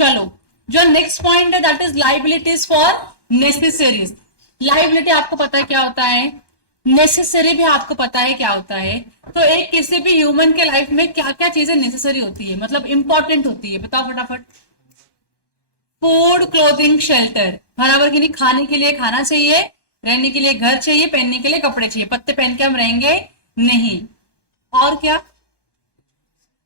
चलो, जो next point है that is liabilities for necessaries. Liability आपको पता है क्या होता है, नेसेसरी भी आपको पता है क्या होता है। तो एक किसी भी ह्यूमन के लाइफ में क्या क्या चीजें नेसेसरी होती है, मतलब इंपॉर्टेंट होती है, बताओ फटाफट। फूड, क्लोथिंग, शेल्टर, बराबर की नहीं। खाने के लिए खाना चाहिए, रहने के लिए घर चाहिए, पहनने के लिए कपड़े चाहिए, पत्ते पहन के हम रहेंगे नहीं। और क्या?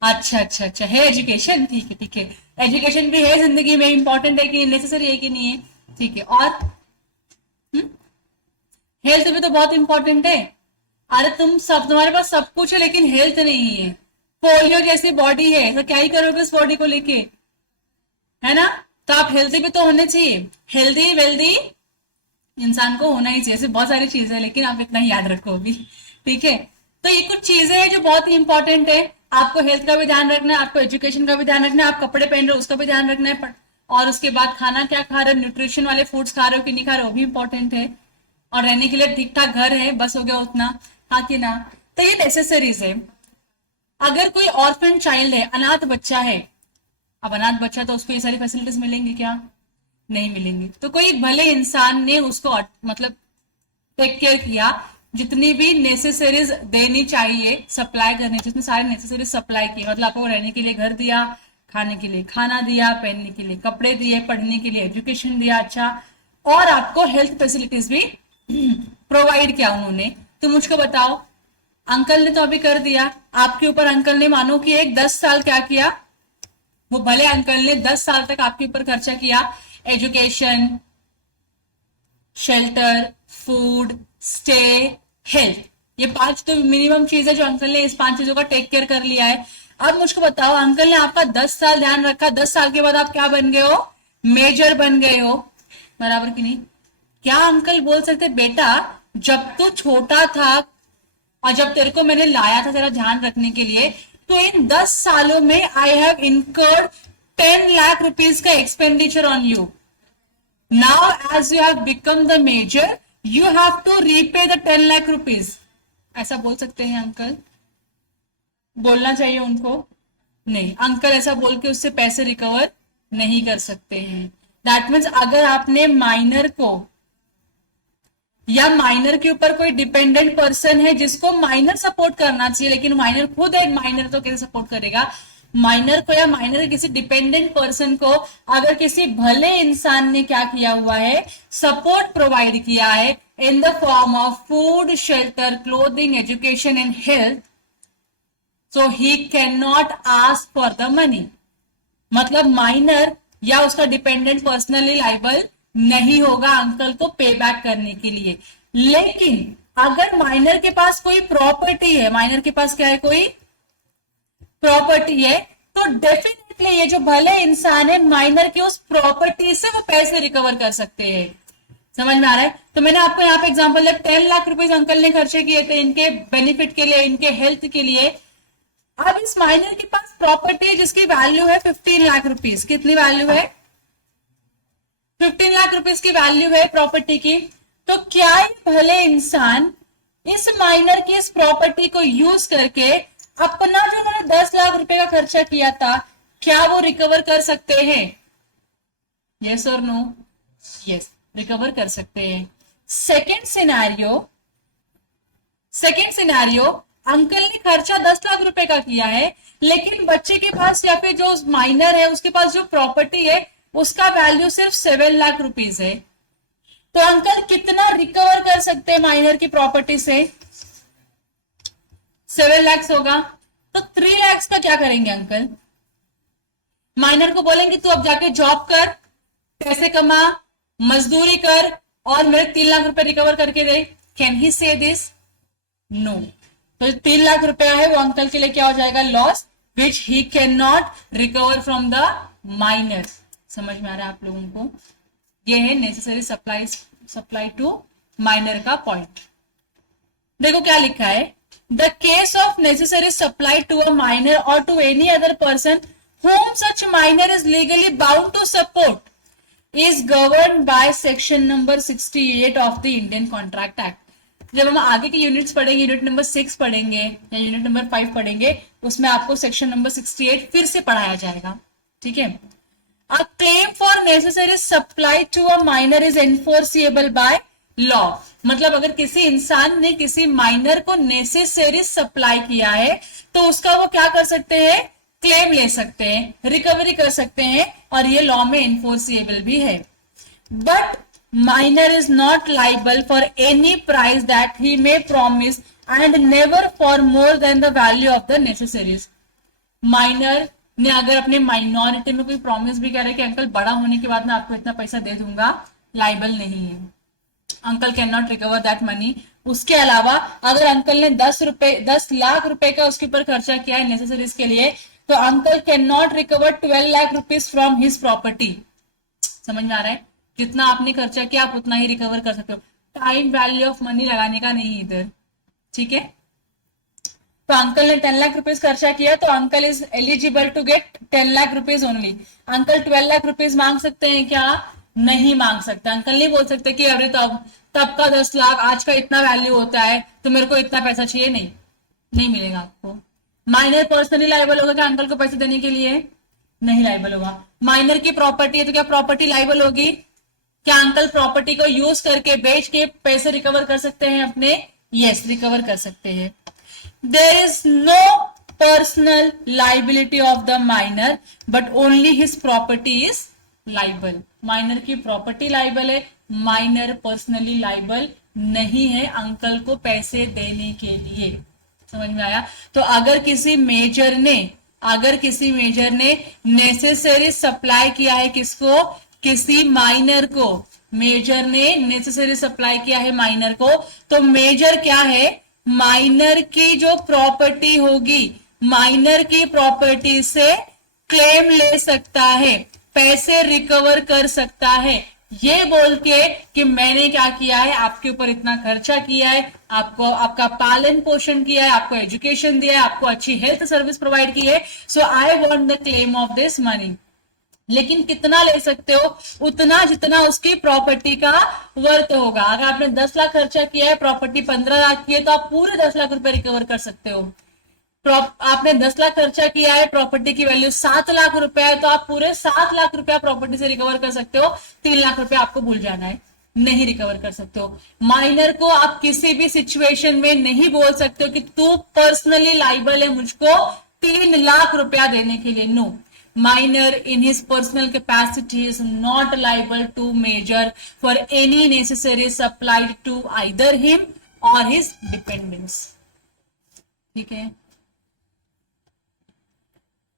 अच्छा अच्छा अच्छा, है एजुकेशन, ठीक है ठीक है, एजुकेशन भी है जिंदगी में, इंपॉर्टेंट है कि नेसेसरी है कि नहीं है, ठीक है। और हेल्थ भी तो बहुत इंपॉर्टेंट है। अरे तुम्हारे पास सब कुछ है लेकिन हेल्थ नहीं है, पोलियो जैसी बॉडी है तो क्या ही करोगे उस बॉडी को लेके, है ना। तो आप हेल्थी भी तो होने चाहिए, हेल्दी वेल्दी इंसान को होना ही चाहिए। ऐसे बहुत सारी चीजें हैं लेकिन आप इतना ही याद रखो अभी, ठीक है। तो ये कुछ चीजें हैं जो बहुत ही इंपॉर्टेंट है। आपको हेल्थ का भी ध्यान रखना है, आपको एजुकेशन का भी ध्यान रखना है, आप कपड़े पहन रहे हो उसका भी ध्यान रखना है, और उसके बाद खाना क्या खा रहे हो, न्यूट्रिशन वाले फूड्स खा रहे हो कि नहीं खा रहे हो, वो भी इंपॉर्टेंट है। और रहने के लिए ठीक ठाक घर है, बस हो गया उतना, हाँ कि ना। तो ये नेसेसरीज है। अगर कोई ऑर्फन चाइल्ड है, अनाथ बच्चा है, अब अनाथ बच्चा तो उसको ये सारी फैसिलिटीज मिलेंगी क्या? नहीं मिलेंगी। तो कोई भले इंसान ने उसको मतलब टेक केयर किया, जितनी भी नेसेसरीज देनी चाहिए सप्लाई करनी चाहिए, जितने सारे नेसेसरीज सप्लाई किए, मतलब आपको रहने के लिए घर दिया, खाने के लिए खाना दिया, पहनने के लिए कपड़े दिए, पढ़ने के लिए एजुकेशन दिया, अच्छा, और आपको हेल्थ फैसिलिटीज भी प्रोवाइड किया उन्होंने। तो मुझको बताओ, अंकल ने तो अभी कर दिया, आपके ऊपर अंकल ने मानो कि एक 10 साल क्या किया, वो भले अंकल ने 10 साल तक आपके ऊपर खर्चा किया, education, shelter, food, stay, health, ये 5 तो मिनिमम चीज है जो अंकल ने इस 5 चीजों का टेक केयर कर लिया है। अब मुझको बताओ, अंकल ने आपका 10 साल ध्यान रखा, 10 साल के बाद आप क्या बन गए हो? मेजर बन गए हो, बराबर की नहीं। क्या अंकल बोल सकते बेटा जब तू छोटा था और जब तेरे को मैंने लाया था तेरा ध्यान रखने के लिए, तो इन 10 सालों में I have incurred 10 lakh rupees का expenditure on you. Now as you have become the major you have to repay the 10 lakh rupees. ऐसा बोल सकते हैं अंकल? बोलना चाहिए उनको? नहीं, अंकल ऐसा बोल के उससे पैसे रिकवर नहीं कर सकते हैं। दैट मीन्स अगर आपने माइनर को या माइनर के ऊपर कोई डिपेंडेंट पर्सन है जिसको माइनर सपोर्ट करना चाहिए, लेकिन माइनर खुद है, माइनर तो कैसे सपोर्ट करेगा? माइनर को या माइनर के किसी डिपेंडेंट पर्सन को अगर किसी भले इंसान ने क्या किया हुआ है, सपोर्ट प्रोवाइड किया है in the form of food, shelter, clothing, education and health, so he can not ask for the money. मतलब माइनर या उसका डिपेंडेंट पर्सनली लाइबल नहीं होगा अंकल को पे बैक करने के लिए। लेकिन अगर माइनर के पास कोई प्रॉपर्टी है, माइनर के पास क्या है, कोई प्रॉपर्टी है, तो डेफिनेटली ये जो भले इंसान है माइनर की उस प्रॉपर्टी से वो पैसे रिकवर कर सकते हैं। समझ में आ रहा है? तो मैंने आपको यहाँ पे एग्जांपल दिया, 10 लाख रुपीज अंकल ने खर्चे किए थे इनके बेनिफिट के लिए, इनके हेल्थ के लिए। अब इस माइनर के पास प्रॉपर्टी है जिसकी वैल्यू है 15 लाख रुपीज। कितनी वैल्यू है? 15 लाख रुपीज की वैल्यू है प्रॉपर्टी की। तो क्या ये भले इंसान इस माइनर की इस प्रॉपर्टी को यूज करके अपना जो उन्होंने 10 लाख रुपए का खर्चा किया था, क्या वो रिकवर कर सकते हैं? यस और नो? यस, रिकवर कर सकते हैं। सेकेंड सिनेरियो, अंकल ने खर्चा 10 लाख रुपए का किया है, लेकिन बच्चे के पास या फिर जो माइनर है उसके पास जो प्रॉपर्टी है उसका वैल्यू सिर्फ 7 लाख रुपीज है। तो अंकल कितना रिकवर कर सकते हैं माइनर की प्रॉपर्टी से? 7 लाख होगा। तो 3 लाख का क्या करेंगे अंकल? माइनर को बोलेंगे तू अब जाके जॉब कर, पैसे कमा, मजदूरी कर और मेरे 3 लाख रुपए रिकवर करके दे। कैन ही से दिस? नो। तो 3 लाख रुपया है वो अंकल के लिए क्या हो जाएगा? Loss, which he can not recover from the minor. समझ में आ रहा है आप लोगों को? ये है नेसेसरी सप्लाई टू माइनर का पॉइंट। देखो क्या लिखा है, the case of necessary supply to a minor or to any other person whom such minor is legally bound to support is governed by section number 68 of the Indian Contract Act. जब हम आगे के units पढ़ेंगे, unit number 6 पढ़ेंगे या unit number 5 पढ़ेंगे, उसमें आपको सेक्शन नंबर 68 फिर से पढ़ाया जाएगा, ठीक है। A claim for necessary supply to a minor is enforceable by law. मतलब अगर किसी इंसान ने किसी माइनर को नेसेसरी सप्लाई किया है तो उसका वो क्या कर सकते हैं, क्लेम ले सकते हैं, रिकवरी कर सकते हैं, और ये लॉ में एनफोर्सिएबल भी है। But minor is not liable for any price that he may promise and never for more than the value of the necessaries। Minor ने अगर अपने माइनॉरिटी में कोई प्रॉमिस भी कह रहा है कि अंकल बड़ा होने के बाद मैं आपको इतना पैसा दे दूंगा, लाइबल नहीं है, uncle can not recover that money. उसके अलावा अगर अंकल ने 10 लाख रुपए का उसके ऊपर खर्चा किया है नेसेसरीज के लिए, तो uncle can not recover 12 lakh rupees from his property. समझ में आ रहा है, जितना आपने खर्चा किया आप उतना ही रिकवर कर सकते हो, टाइम वैल्यू ऑफ मनी लगाने का नहीं इधर, ठीक है। तो अंकल ने 10 लाख रुपीज खर्चा किया तो uncle is eligible to get 10 lakh rupees only. Uncle 12 lakh rupees मांग सकते हैं क्या, नहीं मांग सकते। अंकल नहीं बोल सकते कि अरे तब का 10 लाख आज का इतना वैल्यू होता है तो मेरे को इतना पैसा चाहिए, नहीं मिलेगा आपको। माइनर पर्सनली लाइबल होगा क्या अंकल को पैसे देने के लिए, नहीं लाइबल होगा। माइनर की प्रॉपर्टी है तो क्या प्रॉपर्टी लाइबल होगी, क्या अंकल प्रॉपर्टी को यूज करके बेच के पैसे रिकवर कर सकते हैं अपने, यस रिकवर कर सकते हैं। There is no personal liability of the minor but only his property is liable. Minor की प्रॉपर्टी लाइबल है, माइनर पर्सनली लाइबल नहीं है अंकल को पैसे देने के लिए। समझ में आया। तो अगर किसी मेजर ने नेसेसरी सप्लाई किया है किसको, किसी माइनर को, मेजर ने नेसेसरी सप्लाई किया है माइनर को, तो मेजर क्या है, माइनर की जो प्रॉपर्टी होगी, माइनर की प्रॉपर्टी से क्लेम ले सकता है, पैसे रिकवर कर सकता है, ये बोल के कि मैंने क्या किया है, आपके ऊपर इतना खर्चा किया है, आपको आपका पालन पोषण किया है, आपको एजुकेशन दिया है, आपको अच्छी हेल्थ सर्विस प्रोवाइड की है, so I want the claim of this money. लेकिन कितना ले सकते हो, उतना जितना उसकी प्रॉपर्टी का वर्थ होगा। अगर आपने 10 लाख खर्चा किया है, प्रॉपर्टी 15 लाख की है, तो आप पूरे 10 लाख रुपए रिकवर कर सकते हो। आपने 10 लाख खर्चा किया है, प्रॉपर्टी की वैल्यू 7 लाख रुपए है, तो आप पूरे 7 लाख रुपया प्रॉपर्टी से रिकवर कर सकते हो। 3 लाख रुपए आपको भूल जाना है, नहीं रिकवर कर सकते हो। माइनर को आप किसी भी सिचुएशन में नहीं बोल सकते हो कि तू पर्सनली लाइबल है मुझको 3 लाख रुपया देने के लिए, no. Minor in his personal capacity is not liable to major for any necessary supplied to either him or his dependents। ठीक है।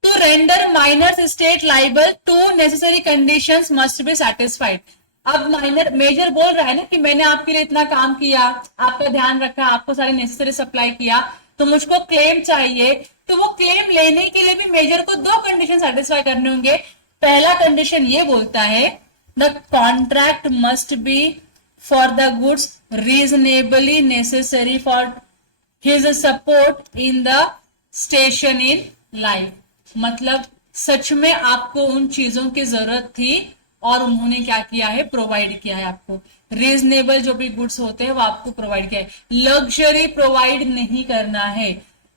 To render minor's estate liable, two necessary conditions must be satisfied। अब minor major बोल रहा है ना कि मैंने आपके लिए इतना काम किया, आपका ध्यान रखा, आपको सारे नेसेसरी सप्लाई किया, तो मुझको क्लेम चाहिए। तो वो क्लेम लेने के लिए भी मेजर को 2 कंडीशन सेटिस्फाई करने होंगे। पहला कंडीशन ये बोलता है the contract must be for the goods reasonably necessary for his support in the station in life. मतलब सच में आपको उन चीजों की जरूरत थी और उन्होंने क्या किया है, प्रोवाइड किया है आपको। रीजनेबल जो भी गुड्स होते हैं वो आपको प्रोवाइड किया है, लग्जरी प्रोवाइड नहीं करना है।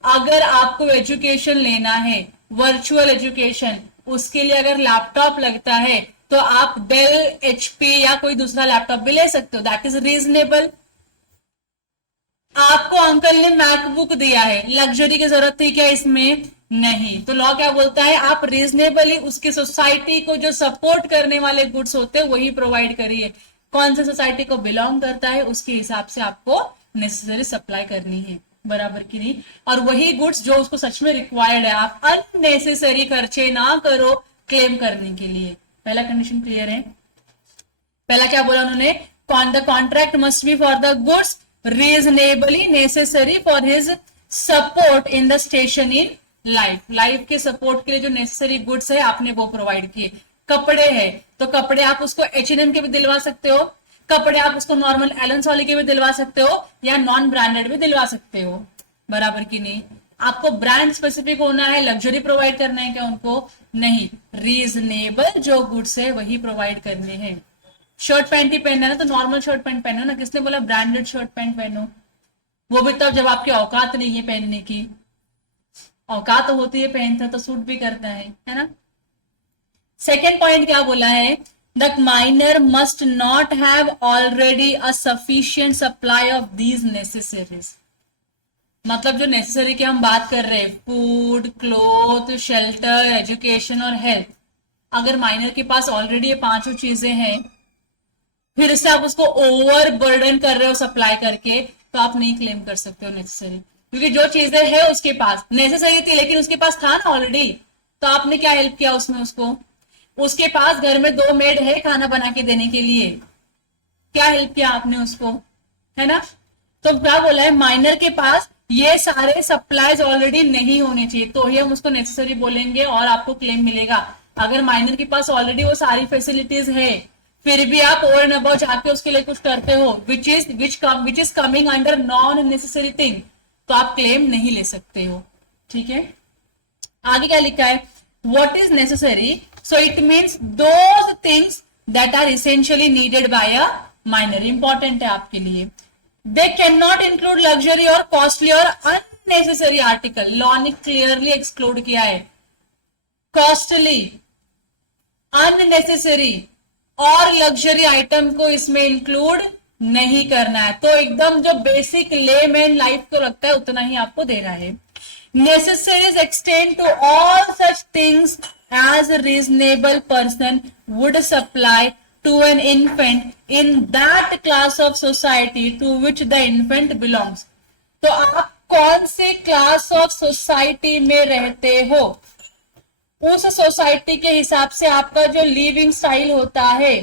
अगर आपको एजुकेशन लेना है, वर्चुअल एजुकेशन, उसके लिए अगर लैपटॉप लगता है तो आप डेल, एचपी या कोई दूसरा लैपटॉप भी ले सकते हो, दैट इज रीजनेबल। आपको अंकल ने मैकबुक दिया है, लग्जरी की जरूरत थी क्या इसमें, नहीं। तो लॉ क्या बोलता है, आप रीजनेबली उसकी सोसाइटी को जो सपोर्ट करने वाले गुड्स होते हैं वही प्रोवाइड करिए। कौन सी सोसाइटी को बिलोंग करता है उसके हिसाब से आपको नेसेसरी सप्लाई करनी है, बराबर की नहीं। और वही गुड्स जो उसको सच में रिक्वायर्ड है, आप अननेसेसरी खर्चे ना करो क्लेम करने के लिए। पहला कंडीशन क्लियर है। पहला क्या बोला उन्होंने, the contract must be for the goods reasonably necessary for his support in the station in life. Life के सपोर्ट के लिए जो नेसेसरी गुड्स है आपने वो प्रोवाइड किए। कपड़े है तो कपड़े आप उसको H&M के भी दिलवा सकते हो, कपड़े आप उसको नॉर्मल एलन सॉली के भी दिलवा सकते हो, या नॉन ब्रांडेड भी दिलवा सकते हो, बराबर की नहीं। आपको ब्रांड स्पेसिफिक होना है, लग्जरी प्रोवाइड करना है क्या उनको, नहीं। रीजनेबल जो गुड्स है वही प्रोवाइड करने हैं। शर्ट पैंट ही पहनना है ना तो नॉर्मल शर्ट पैंट पहनो ना, किसने बोला ब्रांडेड शर्ट पैंट पहनो, वो भी तब जब आपकी औकात नहीं है पहनने की। औकात तो होती है, पहनता तो सूट भी करता है ना। सेकेंड पॉइंट क्या बोला है, the minor must not have already a sufficient supply of these necessaries. मतलब जो नेसेसरी की हम बात कर रहे हैं, फूड, क्लोथ, शेल्टर, एजुकेशन और हेल्थ, अगर माइनर के पास ऑलरेडी ये पांचों चीजें हैं, फिर से आप उसको ओवर बर्डन कर रहे हो सप्लाई करके, तो आप नहीं क्लेम कर सकते हो नेसेसरी, क्योंकि जो चीजें है उसके पास नेसेसरी थी लेकिन उसके पास था ना ऑलरेडी, तो आपने क्या हेल्प किया उसमें उसको, उसके पास घर में 2 मेड है खाना बना के देने के लिए, क्या हेल्प किया आपने उसको, है ना। तो क्या बोला है, माइनर के पास ये सारे सप्लाईज ऑलरेडी नहीं होने चाहिए, तो ही हम उसको नेसेसरी बोलेंगे और आपको क्लेम मिलेगा। अगर माइनर के पास ऑलरेडी वो सारी फैसिलिटीज है, फिर भी आप ओवर एंड अबव जाके उसके लिए कुछ करते हो which is coming under non necessary thing, तो आप क्लेम नहीं ले सकते हो। ठीक है, आगे क्या लिखा है, what is necessary, so it means those things that are essentially needed by a minor. Important है आपके लिए। They can not include luxury और कॉस्टली और अननेसेसरी आर्टिकल। लॉ ने क्लियरली एक्सक्लूड किया है, कॉस्टली, अननेसेसरी और लग्जरी आइटम को इसमें इंक्लूड नहीं करना है। तो एकदम जो बेसिक लेमैन लाइफ को रखता है उतना ही आपको दे रहा है। Necessaries extend to all such things as reasonable person would supply to an infant in that class of society to which the infant belongs। तो आप कौन से क्लास ऑफ सोसाइटी में रहते हो, उस सोसाइटी के हिसाब से आपका जो लिविंग स्टाइल होता है,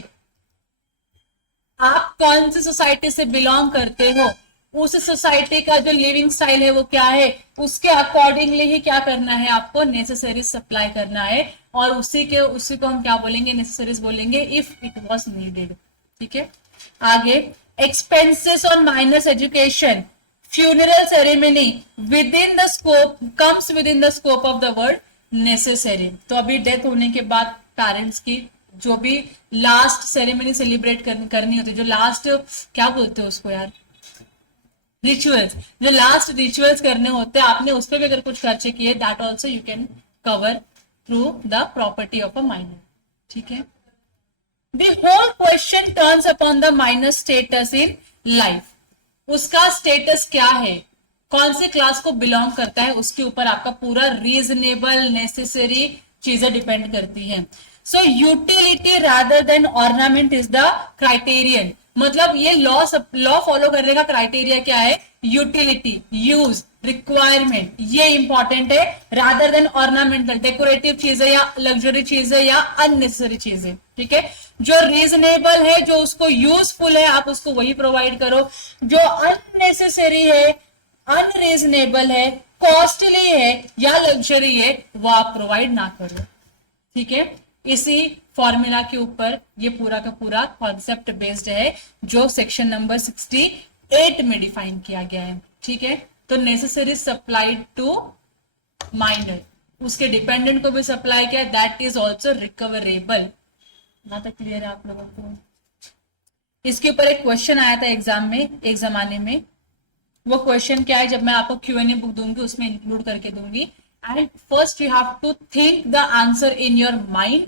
आप कौन सी सोसाइटी से बिलोंग करते हो, उस सोसाइटी का जो लिविंग स्टाइल है वो क्या है, उसके अकॉर्डिंगली ही क्या करना है, आपको नेसेसरीज सप्लाई करना है। और उसी को हम क्या बोलेंगे, नेसेसरीज बोलेंगे इफ इट वाज नीडेड। ठीक है, आगे expenses on minor's education, funeral ceremony within the scope, comes within the scope of the word necessary. तो अभी डेथ होने के बाद पेरेंट्स की जो भी लास्ट सेरेमनी सेलिब्रेट करनी होती है, जो लास्ट क्या बोलते हैं उसको यार, रिचुअल्स, जो लास्ट रिचुअल्स करने होते हैं, आपने उस पर भी अगर कुछ खर्चे किए, that also you can cover through the property of a minor. ठीक है, the whole question turns upon the minor status in life. उसका स्टेटस क्या है, कौन से क्लास को बिलोंग करता है, उसके ऊपर आपका पूरा रीजनेबल नेसेसरी चीजें डिपेंड करती है। सो utility rather than ornament is the criterion. मतलब ये लॉ फॉलो करने का क्राइटेरिया क्या है, यूटिलिटी, यूज, रिक्वायरमेंट, ये इंपॉर्टेंट है, रादर देन ऑर्नामेंटल, डेकोरेटिव चीजें या लग्जरी चीजें या अननेसेसरी चीजें। ठीक है, जो रीजनेबल है, जो उसको यूजफुल है, आप उसको वही प्रोवाइड करो। जो अननेसेसरी है, अनरीजनेबल है, कॉस्टली है या लग्जरी है, वो आप प्रोवाइड ना करो। ठीक है, इसी फॉर्मूला के ऊपर ये पूरा का पूरा कॉन्सेप्ट बेस्ड है, जो सेक्शन नंबर 68 में डिफाइन किया गया है। ठीक है, तो नेसेसरी सप्लाइड टू माइनर, उसके डिपेंडेंट को भी सप्लाई किया, दैट इज ऑल्सो रिकवरेबल। यहां तक क्लियर है आप लोगों को। इसके ऊपर एक क्वेश्चन आया था एग्जाम में एक जमाने में, वो क्वेश्चन क्या है, जब मैं आपको Q&A बुक दूंगी उसमें इंक्लूड करके दूंगी। And first you have to think the answer in your mind,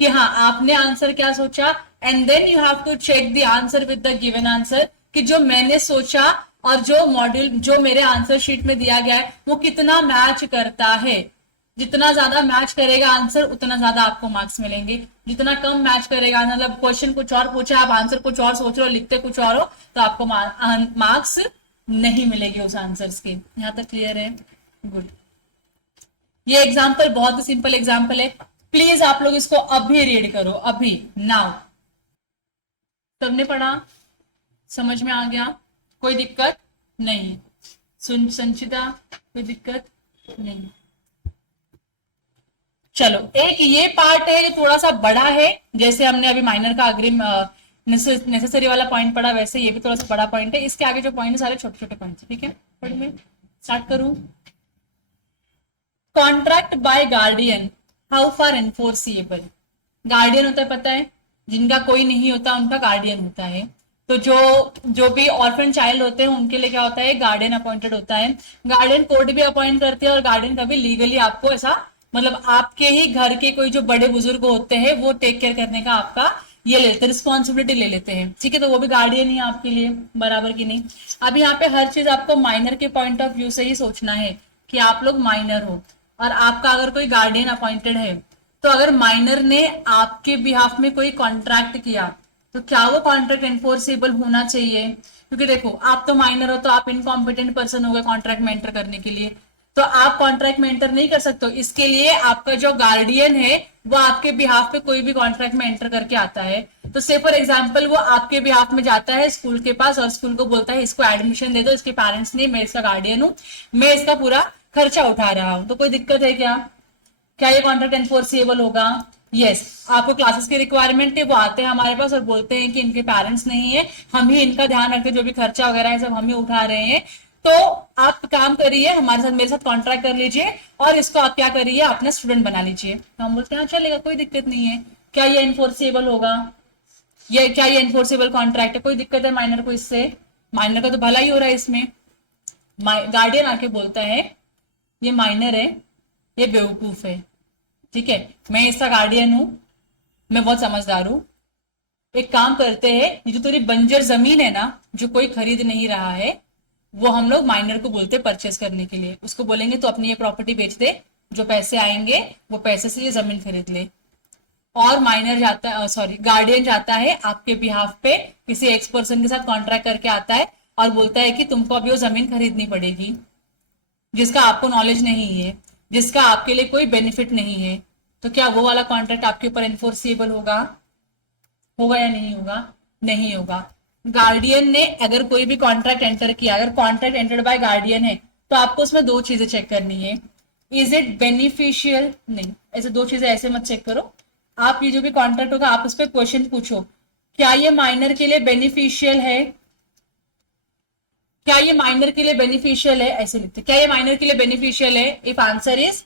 कि हाँ आपने आंसर क्या सोचा, and then you have to check the answer with the given answer, कि जो मैंने सोचा और जो मॉड्यूल जो मेरे आंसर शीट में दिया गया है वो कितना मैच करता है। जितना ज्यादा मैच करेगा आंसर, उतना ज्यादा आपको मार्क्स मिलेंगे। जितना कम मैच करेगा, मतलब क्वेश्चन कुछ और पूछा, आप आंसर कुछ और सोच रहे हो, लिखते कुछ और हो, तो आपको मार्क्स नहीं मिलेगी उस आंसर्स के। यहां तक क्लियर है? गुड। ये एग्जाम्पल बहुत ही सिंपल एग्जाम्पल है, प्लीज आप लोग इसको अभी रीड करो, अभी, नाउ। सबने पढ़ा, समझ में आ गया, कोई दिक्कत नहीं? संचिता, कोई दिक्कत नहीं? चलो, एक ये पार्ट है जो थोड़ा सा बड़ा है, जैसे हमने अभी माइनर का अग्रिम नेसेसरी वाला पॉइंट पढ़ा, वैसे ये भी थोड़ा सा बड़ा पॉइंट है। इसके आगे जो पॉइंट है सारे छोटे छोटे पॉइंट है। ठीक है, पढ़ी मैं स्टार्ट करूं। Contract by guardian, how far enforceable? Guardian होता है, पता है, जिनका कोई नहीं होता उनका गार्डियन होता है। तो जो भी ऑर्फन चाइल्ड होते हैं उनके लिए क्या होता है, गार्डियन अपॉइंटेड होता है। गार्डियन कोर्ट भी अपॉइंट करते हैं, और गार्डियन कभी लीगली आपको ऐसा मतलब आपके ही घर के कोई जो बड़े बुजुर्ग होते हैं वो टेक केयर करने का आपका ये ले लेते हैं, रिस्पॉन्सिबिलिटी ले लेते हैं, ठीक है। तो वो भी गार्डियन ही है आपके लिए, बराबर की नहीं। अब यहाँ पे हर चीज आपको माइनर के पॉइंट ऑफ व्यू से ही सोचना है कि आप लोग माइनर हो और आपका अगर कोई गार्डियन अपॉइंटेड है, तो अगर माइनर ने आपके बिहाफ में कोई कॉन्ट्रैक्ट किया तो क्या वो कॉन्ट्रैक्ट एनफोर्सेबल होना चाहिए? क्योंकि देखो आप तो माइनर हो, तो आप इनकॉम्पिटेंट पर्सन हो गए कॉन्ट्रैक्ट में एंटर करने के लिए, तो आप कॉन्ट्रैक्ट में एंटर नहीं कर सकते। इसके लिए आपका जो गार्डियन है वो आपके बिहाफ पे कोई भी कॉन्ट्रैक्ट में एंटर करके आता है। तो से फॉर एग्जाम्पल वो आपके बिहाफ में जाता है स्कूल के पास और स्कूल को बोलता है इसको एडमिशन दे दो, इसके पेरेंट्स नहीं, मैं इसका गार्डियन हूँ, मैं इसका पूरा खर्चा उठा रहा हूँ। तो कोई दिक्कत है क्या? क्या ये कॉन्ट्रैक्ट एनफोर्सेबल होगा? यस। आपको क्लासेस की रिक्वायरमेंट है, वो आते हैं हमारे पास और बोलते हैं कि इनके पेरेंट्स नहीं है, हम ही इनका ध्यान रखते हैं, जो भी खर्चा वगैरह है सब हम ही उठा रहे हैं, तो आप काम करिए हमारे साथ, मेरे साथ कॉन्ट्रैक्ट कर लीजिए और इसको आप क्या करिए अपना स्टूडेंट बना लीजिए। तो हम बोलते हैं चलेगा, कोई दिक्कत नहीं है। क्या ये एनफोर्सेबल होगा? ये क्या ये एनफोर्सेबल कॉन्ट्रैक्ट है? कोई दिक्कत है माइनर को इससे? माइनर का तो भला ही हो रहा है इसमें। गार्डियन आके बोलता है ये माइनर है, ये बेवकूफ है, ठीक है, मैं इसका गार्डियन हूं, मैं बहुत समझदार हूं, एक काम करते हैं, ये जो तेरी बंजर जमीन है ना जो कोई खरीद नहीं रहा है, वो हम लोग माइनर को बोलते हैं परचेस करने के लिए। उसको बोलेंगे तो अपनी ये प्रॉपर्टी बेच दे, जो पैसे आएंगे वो पैसे से ये जमीन खरीद ले। और माइनर जाता है, सॉरी गार्डियन जाता है आपके बिहाफ पे किसी एक्स पर्सन के साथ कॉन्ट्रैक्ट करके आता है और बोलता है कि तुमको अभी वो जमीन खरीदनी पड़ेगी जिसका आपको नॉलेज नहीं है, जिसका आपके लिए कोई बेनिफिट नहीं है। तो क्या वो वाला कॉन्ट्रैक्ट आपके ऊपर एनफोर्सेबल होगा? होगा या नहीं होगा? नहीं होगा। गार्डियन ने अगर कोई भी कॉन्ट्रैक्ट एंटर किया, अगर कॉन्ट्रैक्ट एंटर्ड बाय गार्डियन है, तो आपको उसमें दो चीजें चेक करनी है। Is it beneficial? नहीं, ऐसे दो चीजें ऐसे मत चेक करो। आप ये जो भी कॉन्ट्रैक्ट होगा आप उस पर क्वेश्चन पूछो, क्या ये माइनर के लिए बेनिफिशियल है? क्या ये माइनर के लिए बेनिफिशियल है? ऐसे लिखते, क्या ये माइनर के लिए बेनिफिशियल है? इफ आंसर इज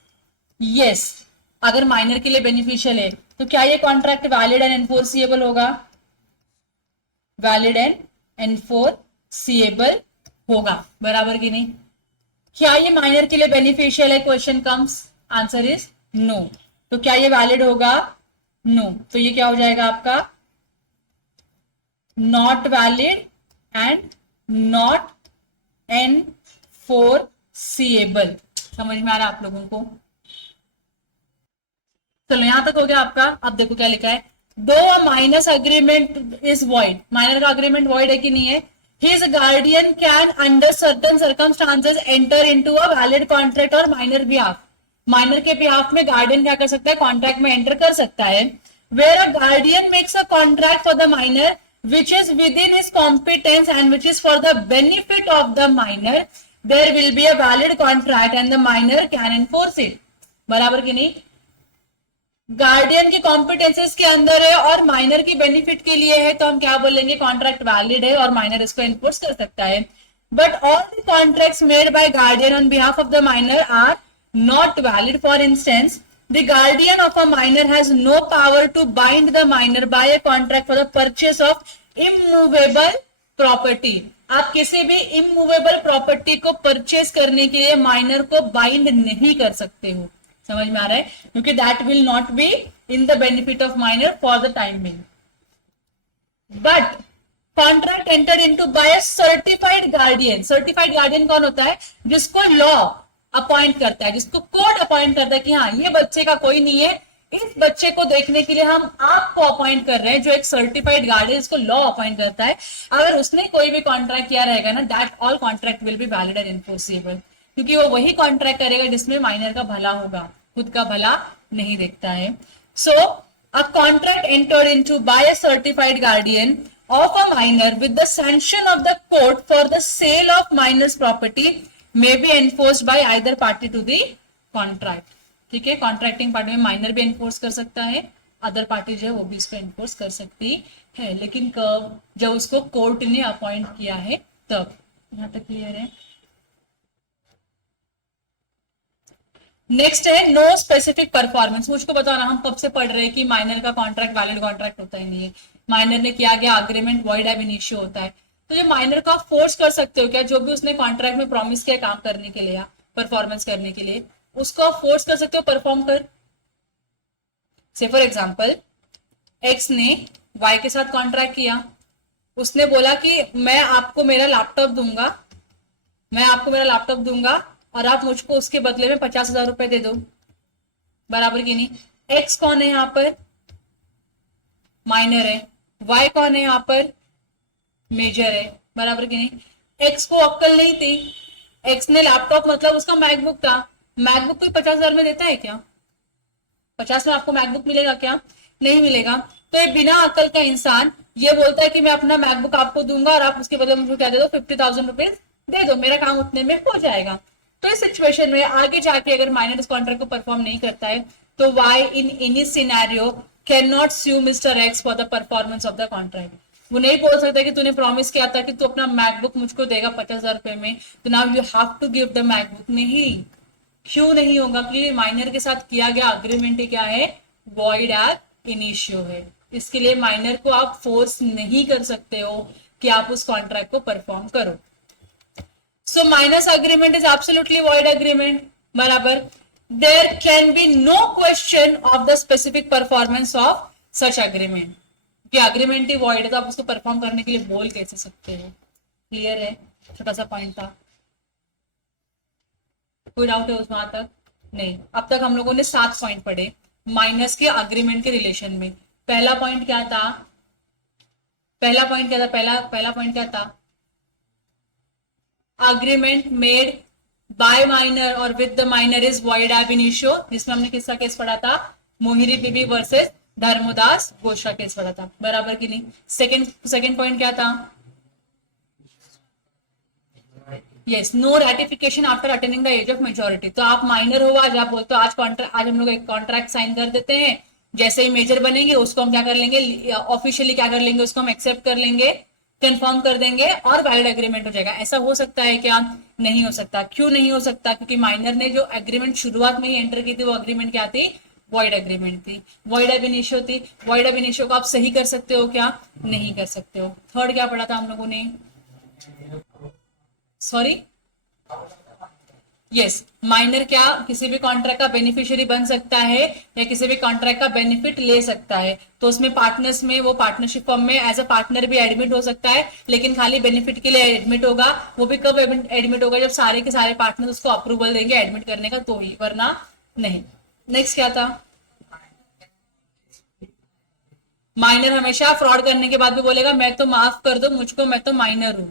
यस, अगर माइनर के लिए बेनिफिशियल है तो क्या ये कॉन्ट्रैक्ट वैलिड एंड एनफोर्सिएबल होगा? वैलिड एंड एनफोर्सिएबल होगा, बराबर की नहीं? क्या ये माइनर के लिए बेनिफिशियल है? Question comes, answer is no. तो क्या ये वैलिड होगा? नो। तो ये क्या हो जाएगा आपका? Not valid and not enforceable. समझ में आ रहा है आप लोगों को? चलो यहां तक हो गया आपका। अब देखो क्या लिखा है, दो minus agreement is void, minor का अग्रीमेंट वॉइड है कि नहीं है? His guardian can under certain circumstances enter into a valid contract और माइनर बिहाफ, माइनर के बिहाफ में गार्डियन क्या कर सकता है? कॉन्ट्रैक्ट में एंटर कर सकता है। Where a guardian makes a contract for the minor which is within his competence and which is for the benefit of the minor, there will be a valid contract and the minor can enforce it, बराबर की नहीं? Guardian की competencies के अंदर है और minor की benefit के लिए है, तो हम क्या बोलेंगे? कॉन्ट्रैक्ट वैलिड है और माइनर इसको एनफोर्स कर सकता है। But all the contracts made by guardian on behalf of the minor are not valid. For instance, the guardian of a minor has no power to bind the minor by a contract for the purchase of immovable property। आप किसी भी immovable property को purchase करने के लिए minor को bind नहीं कर सकते हो। समझ में आ रहा है? क्योंकि that will not be in the benefit of minor for the time being. But contract enter into by a certified guardian, certified guardian कौन होता है? जिसको लॉ अपॉइंट करता है, जिसको कोर्ट अपॉइंट करता है कि हाँ ये बच्चे का कोई नहीं है, इस बच्चे को देखने के लिए हम आपको अपॉइंट कर रहे हैं, जो एक सर्टिफाइड गार्डियन जिसको लॉ अपॉइंट करता है। अगर उसने कोई भी कॉन्ट्रैक्ट किया रहेगा ना, that all contract will be valid and enforceable, क्योंकि वो वही कॉन्ट्रैक्ट करेगा जिसमें माइनर का भला होगा, खुद का भला नहीं देखता है। So a contract entered into by a certified guardian of a minor with the sanction of the court for the sale of minor's property may be enforced by either party to the contract। ठीक है, contracting party में minor भी enforce कर सकता है, other party जो है वो भी इसको एनफोर्स कर सकती है, लेकिन कब? जब उसको कोर्ट ने अपॉइंट किया है तब। यहां तक क्लियर है? नेक्स्ट है नो स्पेसिफिक परफॉर्मेंस। मुझको बताना, हम कब से पढ़ रहे हैं कि माइनर का कॉन्ट्रैक्ट वैलिड कॉन्ट्रैक्ट होता ही नहीं है, माइनर ने किया गया अग्रीमेंट वॉइड एब इनिशियो होता है। तो ये माइनर का फोर्स कर सकते हो क्या? जो भी उसने कॉन्ट्रैक्ट में प्रॉमिस किया काम करने के लिए या परफॉर्मेंस करने के लिए, उसको आप फोर्स कर सकते हो परफॉर्म कर। से फॉर एग्जाम्पल एक्स ने वाई के साथ कॉन्ट्रैक्ट किया, उसने बोला कि मैं आपको मेरा लैपटॉप दूंगा, मैं आपको मेरा लैपटॉप दूंगा और आप मुझको उसके बदले में 50,000 रुपए दे दो, बराबर की नहीं। एक्स कौन है यहाँ पर, माइनर है, वाई कौन है यहाँ पर, मेजर है, बराबर की नहीं। एक्स को अक्ल नहीं थी, एक्स ने लैपटॉप मतलब उसका मैकबुक था, मैकबुक कोई 50,000 में देता है क्या, 50 में आपको मैकबुक मिलेगा क्या, नहीं मिलेगा। तो ये बिना अकल का इंसान ये बोलता है कि मैं अपना मैकबुक आपको दूंगा और आप उसके बदले मुझे क्या दे दो, 50,000 रुपीज दे दो, मेरा काम उतने में हो जाएगा। तो इस सिचुएशन में आगे जाके अगर माइनर इस कॉन्ट्रैक्ट को परफॉर्म नहीं करता है तो Y in any scenario can not sue mister X for the performance of the contract. वो नहीं बोल सकता कि तूने प्रॉमिस किया था कि तू अपना मैकबुक मुझको देगा 50,000 रुपए में, तो now you have to give the MacBook. नहीं, क्यों नहीं होगा, क्योंकि माइनर के साथ किया गया अग्रीमेंट क्या है, वॉइड एब इनिशियो है। इसके लिए माइनर को आप फोर्स नहीं कर सकते हो कि आप उस कॉन्ट्रैक्ट को परफॉर्म करो। So minor's agreement is absolutely void agreement, बराबर। There can be no question of the specific performance of such agreement, कि अग्रीमेंट ही वॉइड है तो आप उसको परफॉर्म करने के लिए बोल कैसे सकते हो। क्लियर है, छोटा सा पॉइंट था, कोई डाउट है उसमें आज तक, नहीं। अब तक हम लोगों ने 7 पॉइंट पढ़े माइनस के अग्रीमेंट के रिलेशन में। पहला पॉइंट क्या था, पहला पॉइंट क्या था, पहला पॉइंट क्या था, अग्रीमेंट मेड बाय माइनर और with the minor is void एब इनिशियो, जिसमें हमने किसका केस पढ़ा था, मोहिरी बीबी वर्सेस धर्मदास घोष का केस पढ़ा था, बराबर की नहीं। सेकंड पॉइंट क्या था, yes, no ratification after attaining the age of majority. तो आप माइनर हो, आज आप बोलते हो आज हम लोग एक कॉन्ट्रैक्ट साइन कर देते हैं, जैसे ही मेजर बनेंगे उसको हम क्या कर लेंगे, ऑफिशियली क्या कर लेंगे, उसको हम एक्सेप्ट कर लेंगे, कंफर्म कर देंगे और वैलिड एग्रीमेंट हो जाएगा। ऐसा हो सकता है क्या, नहीं हो सकता। क्यों नहीं हो सकता, क्योंकि माइनर ने जो एग्रीमेंट शुरुआत में ही एंटर की थी वो एग्रीमेंट क्या थी, वॉइड एग्रीमेंट थी, वॉइड एब इनिशियो थी। वॉइड एब इनिशियो को आप सही कर सकते हो क्या, नहीं कर सकते हो। थर्ड क्या पढ़ा था हम लोगों ने, सॉरी, यस, माइनर क्या किसी भी कॉन्ट्रैक्ट का बेनिफिशियरी बन सकता है या किसी भी कॉन्ट्रैक्ट का बेनिफिट ले सकता है। तो उसमें पार्टनर्स में, वो पार्टनरशिप फॉर्म में एज अ पार्टनर भी एडमिट हो सकता है, लेकिन खाली बेनिफिट के लिए एडमिट होगा। वो भी कब एडमिट होगा, जब सारे के सारे पार्टनर उसको अप्रूवल देंगे एडमिट करने का, तो ही, वरना नहीं। नेक्स्ट क्या था, माइनर हमेशा फ्रॉड करने के बाद भी बोलेगा मैं तो माफ कर दो मुझको, मैं तो माइनर हूं,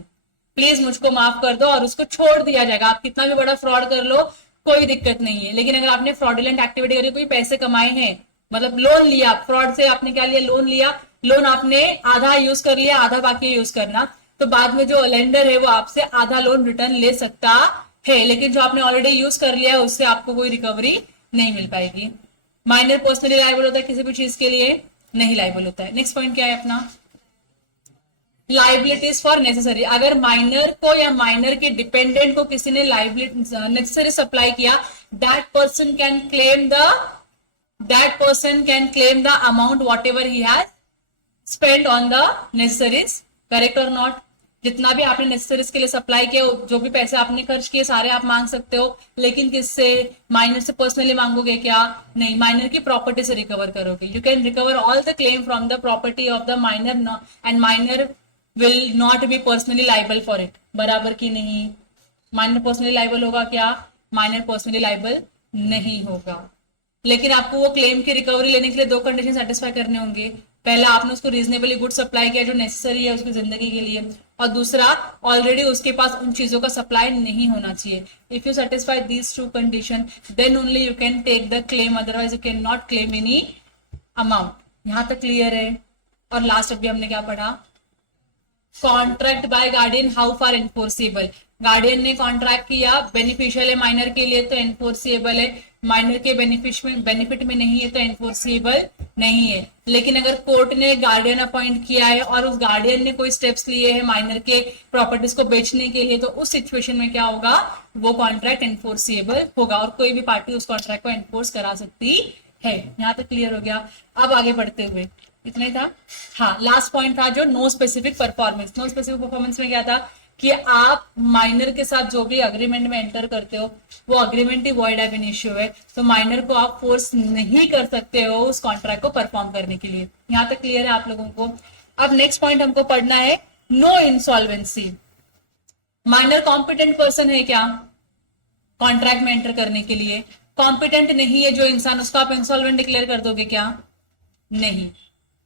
प्लीज मुझको माफ कर दो, और उसको छोड़ दिया जाएगा। आप कितना भी बड़ा फ्रॉड कर लो कोई दिक्कत नहीं है। लेकिन अगर आपने फ्रॉडुलेंट एक्टिविटी करी, कोई पैसे कमाए हैं, मतलब लोन लिया, फ्रॉड से आपने क्या लिया, लोन लिया, लोन आपने आधा यूज कर लिया, आधा बाकी यूज करना, तो बाद में जो लेंडर है वो आपसे आधा लोन रिटर्न ले सकता है, लेकिन जो आपने ऑलरेडी यूज कर लिया है उससे आपको कोई रिकवरी नहीं मिल पाएगी। माइनर पर्सनली लायबल होता है, किसी भी चीज के लिए नहीं लायबल होता है। नेक्स्ट पॉइंट क्या है अपना, लाइबिलिटीज फॉर नेसेसरी। अगर माइनर को या माइनर के डिपेंडेंट को किसी ने लाइबिलिटी नेसेसरी सप्लाई किया, that person can claim the amount what ever he has spend on the necessaries, correct और नॉट। जितना भी आपने नेसेसरीज के लिए सप्लाई किया, जो भी पैसे आपने खर्च किए सारे आप मांग सकते हो, लेकिन किससे, माइनर से पर्सनली मांगोगे क्या, नहीं, माइनर की प्रॉपर्टी से रिकवर करोगे। You can recover all the claim from the property of the minor and minor will not be personally liable for it, बराबर की नहीं। माइनर पर्सनली लाइबल होगा क्या, माइनर पर्सनली लाइबल नहीं होगा। लेकिन आपको वो क्लेम की रिकवरी लेने के लिए 2 कंडीशन सेटिस्फाई करने होंगे। पहला, आपने उसको रीजनेबली गुड सप्लाई किया जो नेसेसरी है उसकी जिंदगी के लिए, और दूसरा, ऑलरेडी उसके पास उन चीजों का सप्लाई नहीं होना चाहिए। If you satisfy these 2 condition then only you can take the claim, otherwise you can not claim any amount. यहां तक क्लियर है। और लास्ट अभी हमने क्या पढ़ा, contract by guardian how far enforceable. Guardian ने कॉन्ट्रैक्ट किया, बेनिफिशियल है माइनर के लिए तो एनफोर्सिएबल है, माइनर के बेनिफिट में नहीं है तो एनफोर्सिएबल नहीं है। लेकिन अगर कोर्ट ने गार्डियन अपॉइंट किया है और उस गार्डियन ने कोई स्टेप्स लिए हैं माइनर के प्रॉपर्टीज को बेचने के लिए, तो उस सिचुएशन में क्या होगा, वो कॉन्ट्रैक्ट एनफोर्सिएबल होगा और कोई भी पार्टी उस कॉन्ट्रैक्ट को एनफोर्स करा सकती है। यहाँ तक क्लियर हो गया। अब आगे बढ़ते हुए, इतना ही था। हाँ, लास्ट पॉइंट था जो no specific performance. No specific performance में क्या था, कि आप माइनर के साथ जो भी अग्रीमेंट में एंटर करते हो वो अग्रीमेंट ही वॉइड एब इनिशियो है, तो माइनर को आप फोर्स नहीं कर सकते हो उस कॉन्ट्रैक्ट को परफॉर्म करने के लिए। यहां तक क्लियर है आप लोगों को? अब नेक्स्ट पॉइंट हमको पढ़ना है no insolvency. Minor competent person है क्या कॉन्ट्रैक्ट में एंटर करने के लिए? कॉम्पिटेंट नहीं है जो इंसान, उसको आप इंसॉल्वेंट डिक्लेयर कर दोगे क्या? नहीं।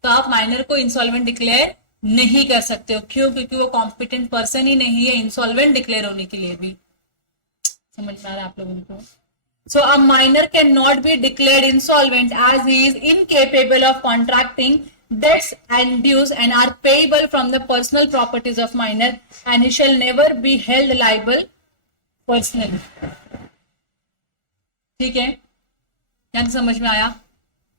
तो आप माइनर को इंसॉल्वेंट डिक्लेयर नहीं कर सकते हो। क्यों? क्योंकि वो कॉम्पिटेंट पर्सन ही नहीं है इंसॉल्वेंट डिक्लेयर होने के लिए भी। समझ में आ रहा है आप लोगों को? So a minor can not be declared insolvent as he is incapable of contracting debts and dues and are payable from the personal properties of minor and he shall never be held liable personally। ठीक है, यहां तक समझ में आया?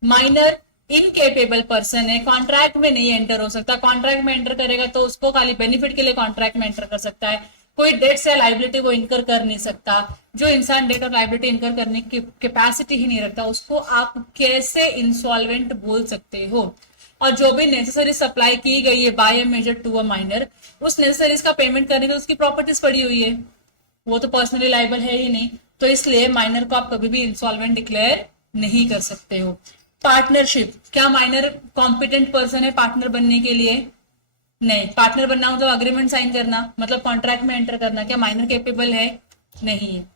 Minor incapable person है, contract में नहीं एंटर हो सकता। कॉन्ट्रैक्ट में एंटर करेगा तो उसको खाली बेनिफिट के लिए कॉन्ट्रैक्ट में एंटर कर सकता है, कोई डेट्स या लाइबिलिटी वो इनकर कर नहीं सकता। जो इंसान डेट और लाइबिलिटी इनकर करने की कैपेसिटी ही नहीं रखता उसको आप कैसे इंसॉल्वेंट बोल सकते हो? और जो भी नेसेसरी सप्लाई की गई है by a major to a minor, उस नेसेसरीज का पेमेंट करने के उसकी प्रॉपर्टीज पड़ी हुई है, वो तो पर्सनली लाइबल है ही नहीं, तो इसलिए माइनर को आप कभी भी इंसॉल्वेंट डिक्लेयर नहीं कर सकते हो। पार्टनरशिप, क्या माइनर कॉम्पिटेंट पर्सन है पार्टनर बनने के लिए? नहीं। पार्टनर बनना मतलब अग्रीमेंट साइन करना, मतलब कॉन्ट्रैक्ट में एंटर करना, क्या माइनर कैपेबल है? नहीं है।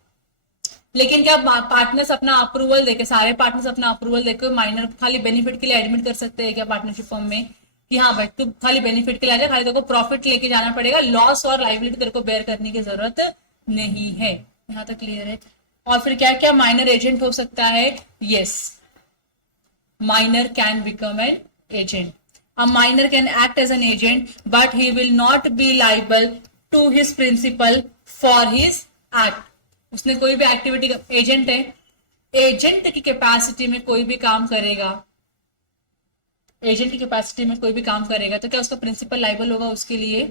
लेकिन क्या पार्टनर्स अपना अप्रूवल देके, सारे पार्टनर्स अपना अप्रूवल देकर माइनर खाली बेनिफिट के लिए एडमिट कर सकते हैं क्या पार्टनरशिप फर्म में? कि हाँ भाई तू खाली बेनिफिट के लिए आ जा, खाली तेरे को प्रॉफिट लेके जाना पड़ेगा, लॉस और लाइबिलिटी तेरे को बेयर करने की जरूरत नहीं है। यहाँ तक क्लियर है? और फिर क्या क्या माइनर एजेंट हो सकता है? Yes, minor can become an agent. A minor can act as an agent, but he will not be liable to his principal for his act। उसने कोई भी एक्टिविटी, एजेंट है, एजेंट की कैपेसिटी में कोई भी काम करेगा, एजेंट की कैपेसिटी में कोई भी काम करेगा तो क्या उसका प्रिंसिपल लाइबल होगा उसके लिए?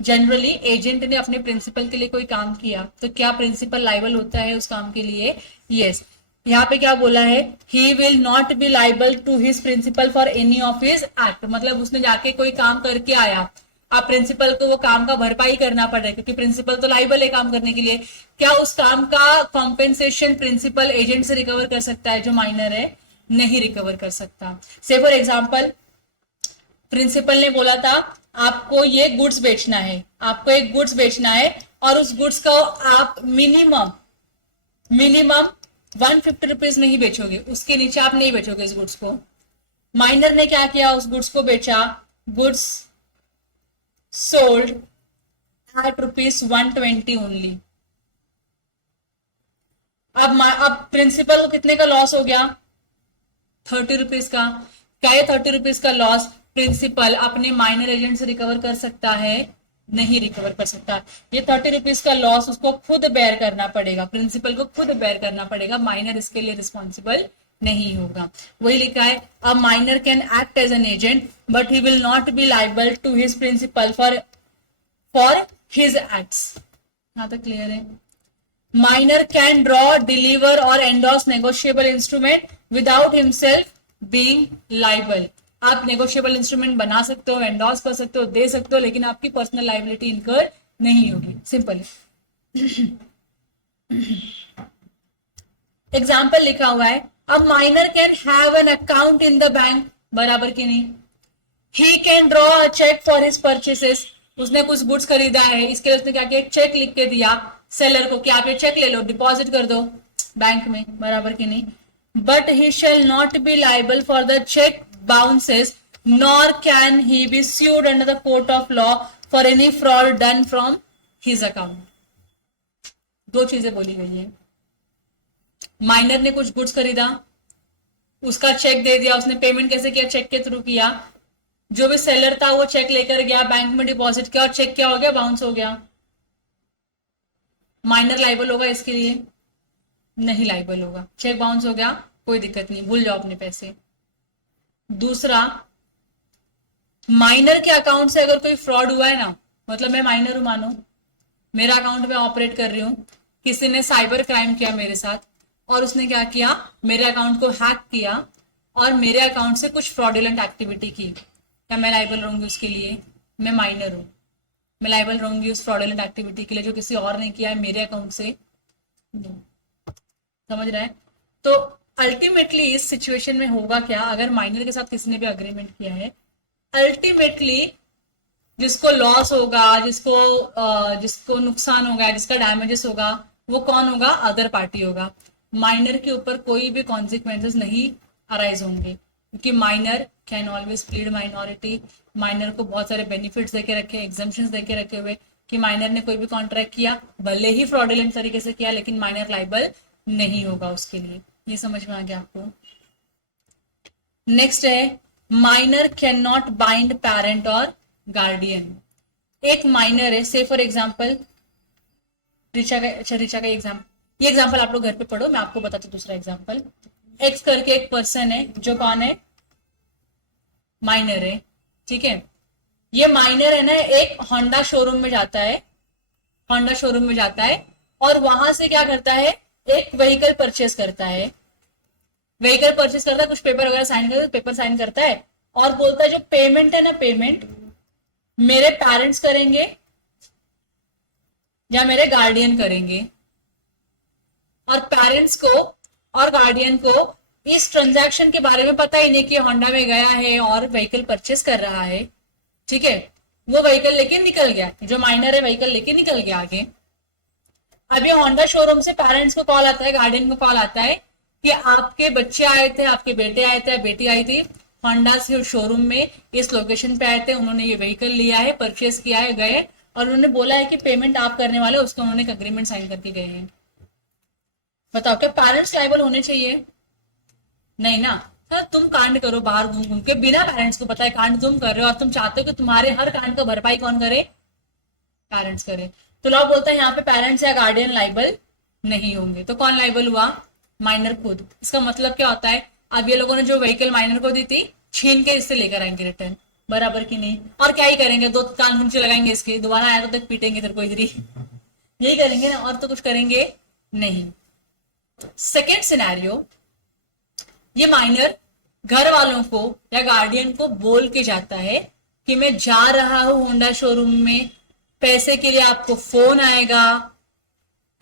जनरली एजेंट ने अपने प्रिंसिपल के लिए कोई काम किया तो क्या प्रिंसिपल लाइबल होता है उस काम के लिए? यस। यहाँ पे क्या बोला है? He will not be liable to his principal for any of his act. मतलब उसने जाके कोई काम करके आया, आप प्रिंसिपल को वो काम का भरपाई करना पड़ रहा है क्योंकि प्रिंसिपल तो लाइबल है काम करने के लिए। क्या उस काम का कॉम्पेंसेशन प्रिंसिपल एजेंट से रिकवर कर सकता है जो माइनर है? नहीं रिकवर कर सकता। से फॉर एग्जाम्पल प्रिंसिपल ने बोला था आपको ये गुड्स बेचना है, आपको एक गुड्स बेचना है और उस गुड्स को आप मिनिमम 150 रुपीज में ही बेचोगे, उसके नीचे आप नहीं बेचोगे इस गुड्स को। माइनर ने क्या किया? उस गुड्स को बेचा, गुड्स सोल्ड एट ₹120 ओनली। अब प्रिंसिपल को कितने का लॉस हो गया? 30 रुपीज का। क्या ये 30 रुपीज का लॉस प्रिंसिपल अपने माइनर एजेंट से रिकवर कर सकता है? नहीं रिकवर कर सकता। ये 30 रुपीज का लॉस उसको खुद बेयर करना पड़ेगा, प्रिंसिपल को खुद बेयर करना पड़ेगा, माइनर इसके लिए रिस्पॉन्सिबल नहीं होगा। वही लिखा है a minor can act as an agent but he will not be liable to his principal for his acts. यहां तक क्लियर है? माइनर कैन ड्रॉ, डिलीवर और endorse negotiable instrument without himself being liable. आप negotiable instrument बना सकते हो, endorse कर सकते हो, दे सकते हो, लेकिन आपकी पर्सनल लाइबिलिटी इनकर नहीं होगी। सिंपल एग्जाम्पल लिखा हुआ है अब minor can have an account in the bank, बराबर की नहीं? He can draw a cheque for his purchases. उसने कुछ गुड्स खरीदा है, इसके लिए उसने क्या किया? चेक लिख के दिया सेलर को कि आप ये चेक ले लो, डिपॉजिट कर दो बैंक में, बराबर की नहीं? But he shall not be liable for the cheque bounces nor can he be sued under the court of law for any fraud done from his account। दो चीजें बोली गई है। माइनर ने कुछ गुड्स खरीदा, उसका चेक दे दिया, उसने पेमेंट कैसे किया? चेक के थ्रू किया। जो भी सेलर था वो चेक लेकर गया, बैंक में डिपॉजिट किया और चेक क्या हो गया? बाउंस हो गया। माइनर लाइबल होगा इसके लिए? नहीं लाइबल होगा। चेक बाउंस हो गया, कोई दिक्कत नहीं, भूल जाओ अपने पैसे। दूसरा, माइनर के अकाउंट से अगर कोई फ्रॉड हुआ है ना, मतलब मैं माइनर हूं, मानो मेरा अकाउंट में ऑपरेट कर रही हूं, किसी ने साइबर क्राइम किया मेरे साथ और उसने क्या किया? मेरे अकाउंट को हैक किया और मेरे अकाउंट से कुछ फ्रॉडुलेंट एक्टिविटी की, क्या मैं लाइबल रहूंगी उसके लिए? मैं माइनर हूं, मैं लाइबल रहूंगी उस फ्रॉडुलेंट एक्टिविटी के लिए जो किसी और ने किया है मेरे अकाउंट से। समझ रहे हैं? तो अल्टीमेटली इस सिचुएशन में होगा क्या, अगर माइनर के साथ किसी ने भी अग्रीमेंट किया है, अल्टीमेटली जिसको लॉस होगा, जिसको नुकसान होगा, जिसका डैमेजेस होगा, वो कौन होगा? अदर पार्टी होगा। माइनर के ऊपर कोई भी कॉन्सिक्वेंसेस नहीं अराइज होंगे, क्योंकि minor can always plead minority. Minor को बहुत सारे बेनिफिट्स देके रखे, एग्जाम्पशंस देके रखे हुए कि माइनर ने कोई भी कॉन्ट्रैक्ट किया, भले ही फ्रॉडुलेंट तरीके से किया, लेकिन माइनर लाइबल नहीं होगा उसके लिए। ये समझ में आ गया आपको? नेक्स्ट है, minor can not bind parent और गार्डियन। एक माइनर है, से फॉर एग्जाम्पल ऋचा का एग्जाम्पल, ये एग्जाम्पल आप लोग घर पे पढ़ो, मैं आपको बताती हूँ दूसरा एग्जाम्पल। एक्स करके एक पर्सन है जो कौन है? माइनर है, ठीक है। ये माइनर है ना, एक होंडा शोरूम में जाता है, होंडा शोरूम में जाता है और वहां से क्या करता है? एक व्हीकल परचेस करता है। व्हीकल परचेस करता है, कुछ पेपर वगैरह साइन करता है, पेपर साइन करता है और बोलता है जो पेमेंट है ना, पेमेंट मेरे पेरेंट्स करेंगे या मेरे गार्डियन करेंगे। और पेरेंट्स को और गार्डियन को इस ट्रांजैक्शन के बारे में पता ही नहीं कि होंडा में गया है और व्हीकल परचेस कर रहा है, ठीक है। वो व्हीकल लेके निकल गया, जो माइनर है व्हीकल लेके निकल गया आगे। अब ये होंडा शोरूम से पेरेंट्स को कॉल आता है, गार्डियन को कॉल आता है कि आपके बच्चे आए थे, आपके बेटे आए थे, बेटी आई थी होंडा से शोरूम में, इस लोकेशन पे आए थे, उन्होंने ये व्हीकल लिया है, परचेस किया है, गए और उन्होंने बोला है कि पेमेंट आप करने वाले, उसको उन्होंने एक अग्रीमेंट साइन करके गए हैं। बताओ क्या पेरेंट्स लायबल होने चाहिए? नहीं ना। सर तुम कांड करो बाहर घूम घूम के, बिना पेरेंट्स को पता है कांड तुम कर रहे हो और तुम चाहते हो कि तुम्हारे हर कांड का भरपाई कौन करे? पेरेंट्स करे। तो लॉ बोलता है यहाँ पे पेरेंट्स या गार्डियन लाइबल नहीं होंगे। तो कौन लाइबल हुआ? माइनर खुद। इसका मतलब क्या होता है? अब ये लोगों ने जो व्हीकल माइनर को दी थी, छीन के इससे लेकर आएंगे रिटर्न, बराबर की नहीं? और क्या ही करेंगे? दो कान नीचे लगाएंगे इसके, दोबारा आया तो तक पीटेंगे तेरे को इधर ही, यही करेंगे ना, और तो कुछ करेंगे नहीं। सेकेंड सिनेरियो, ये माइनर घर वालों को या गार्डियन को बोल के जाता है कि मैं जा रहा हूं होंडा शोरूम में, पैसे के लिए आपको फोन आएगा,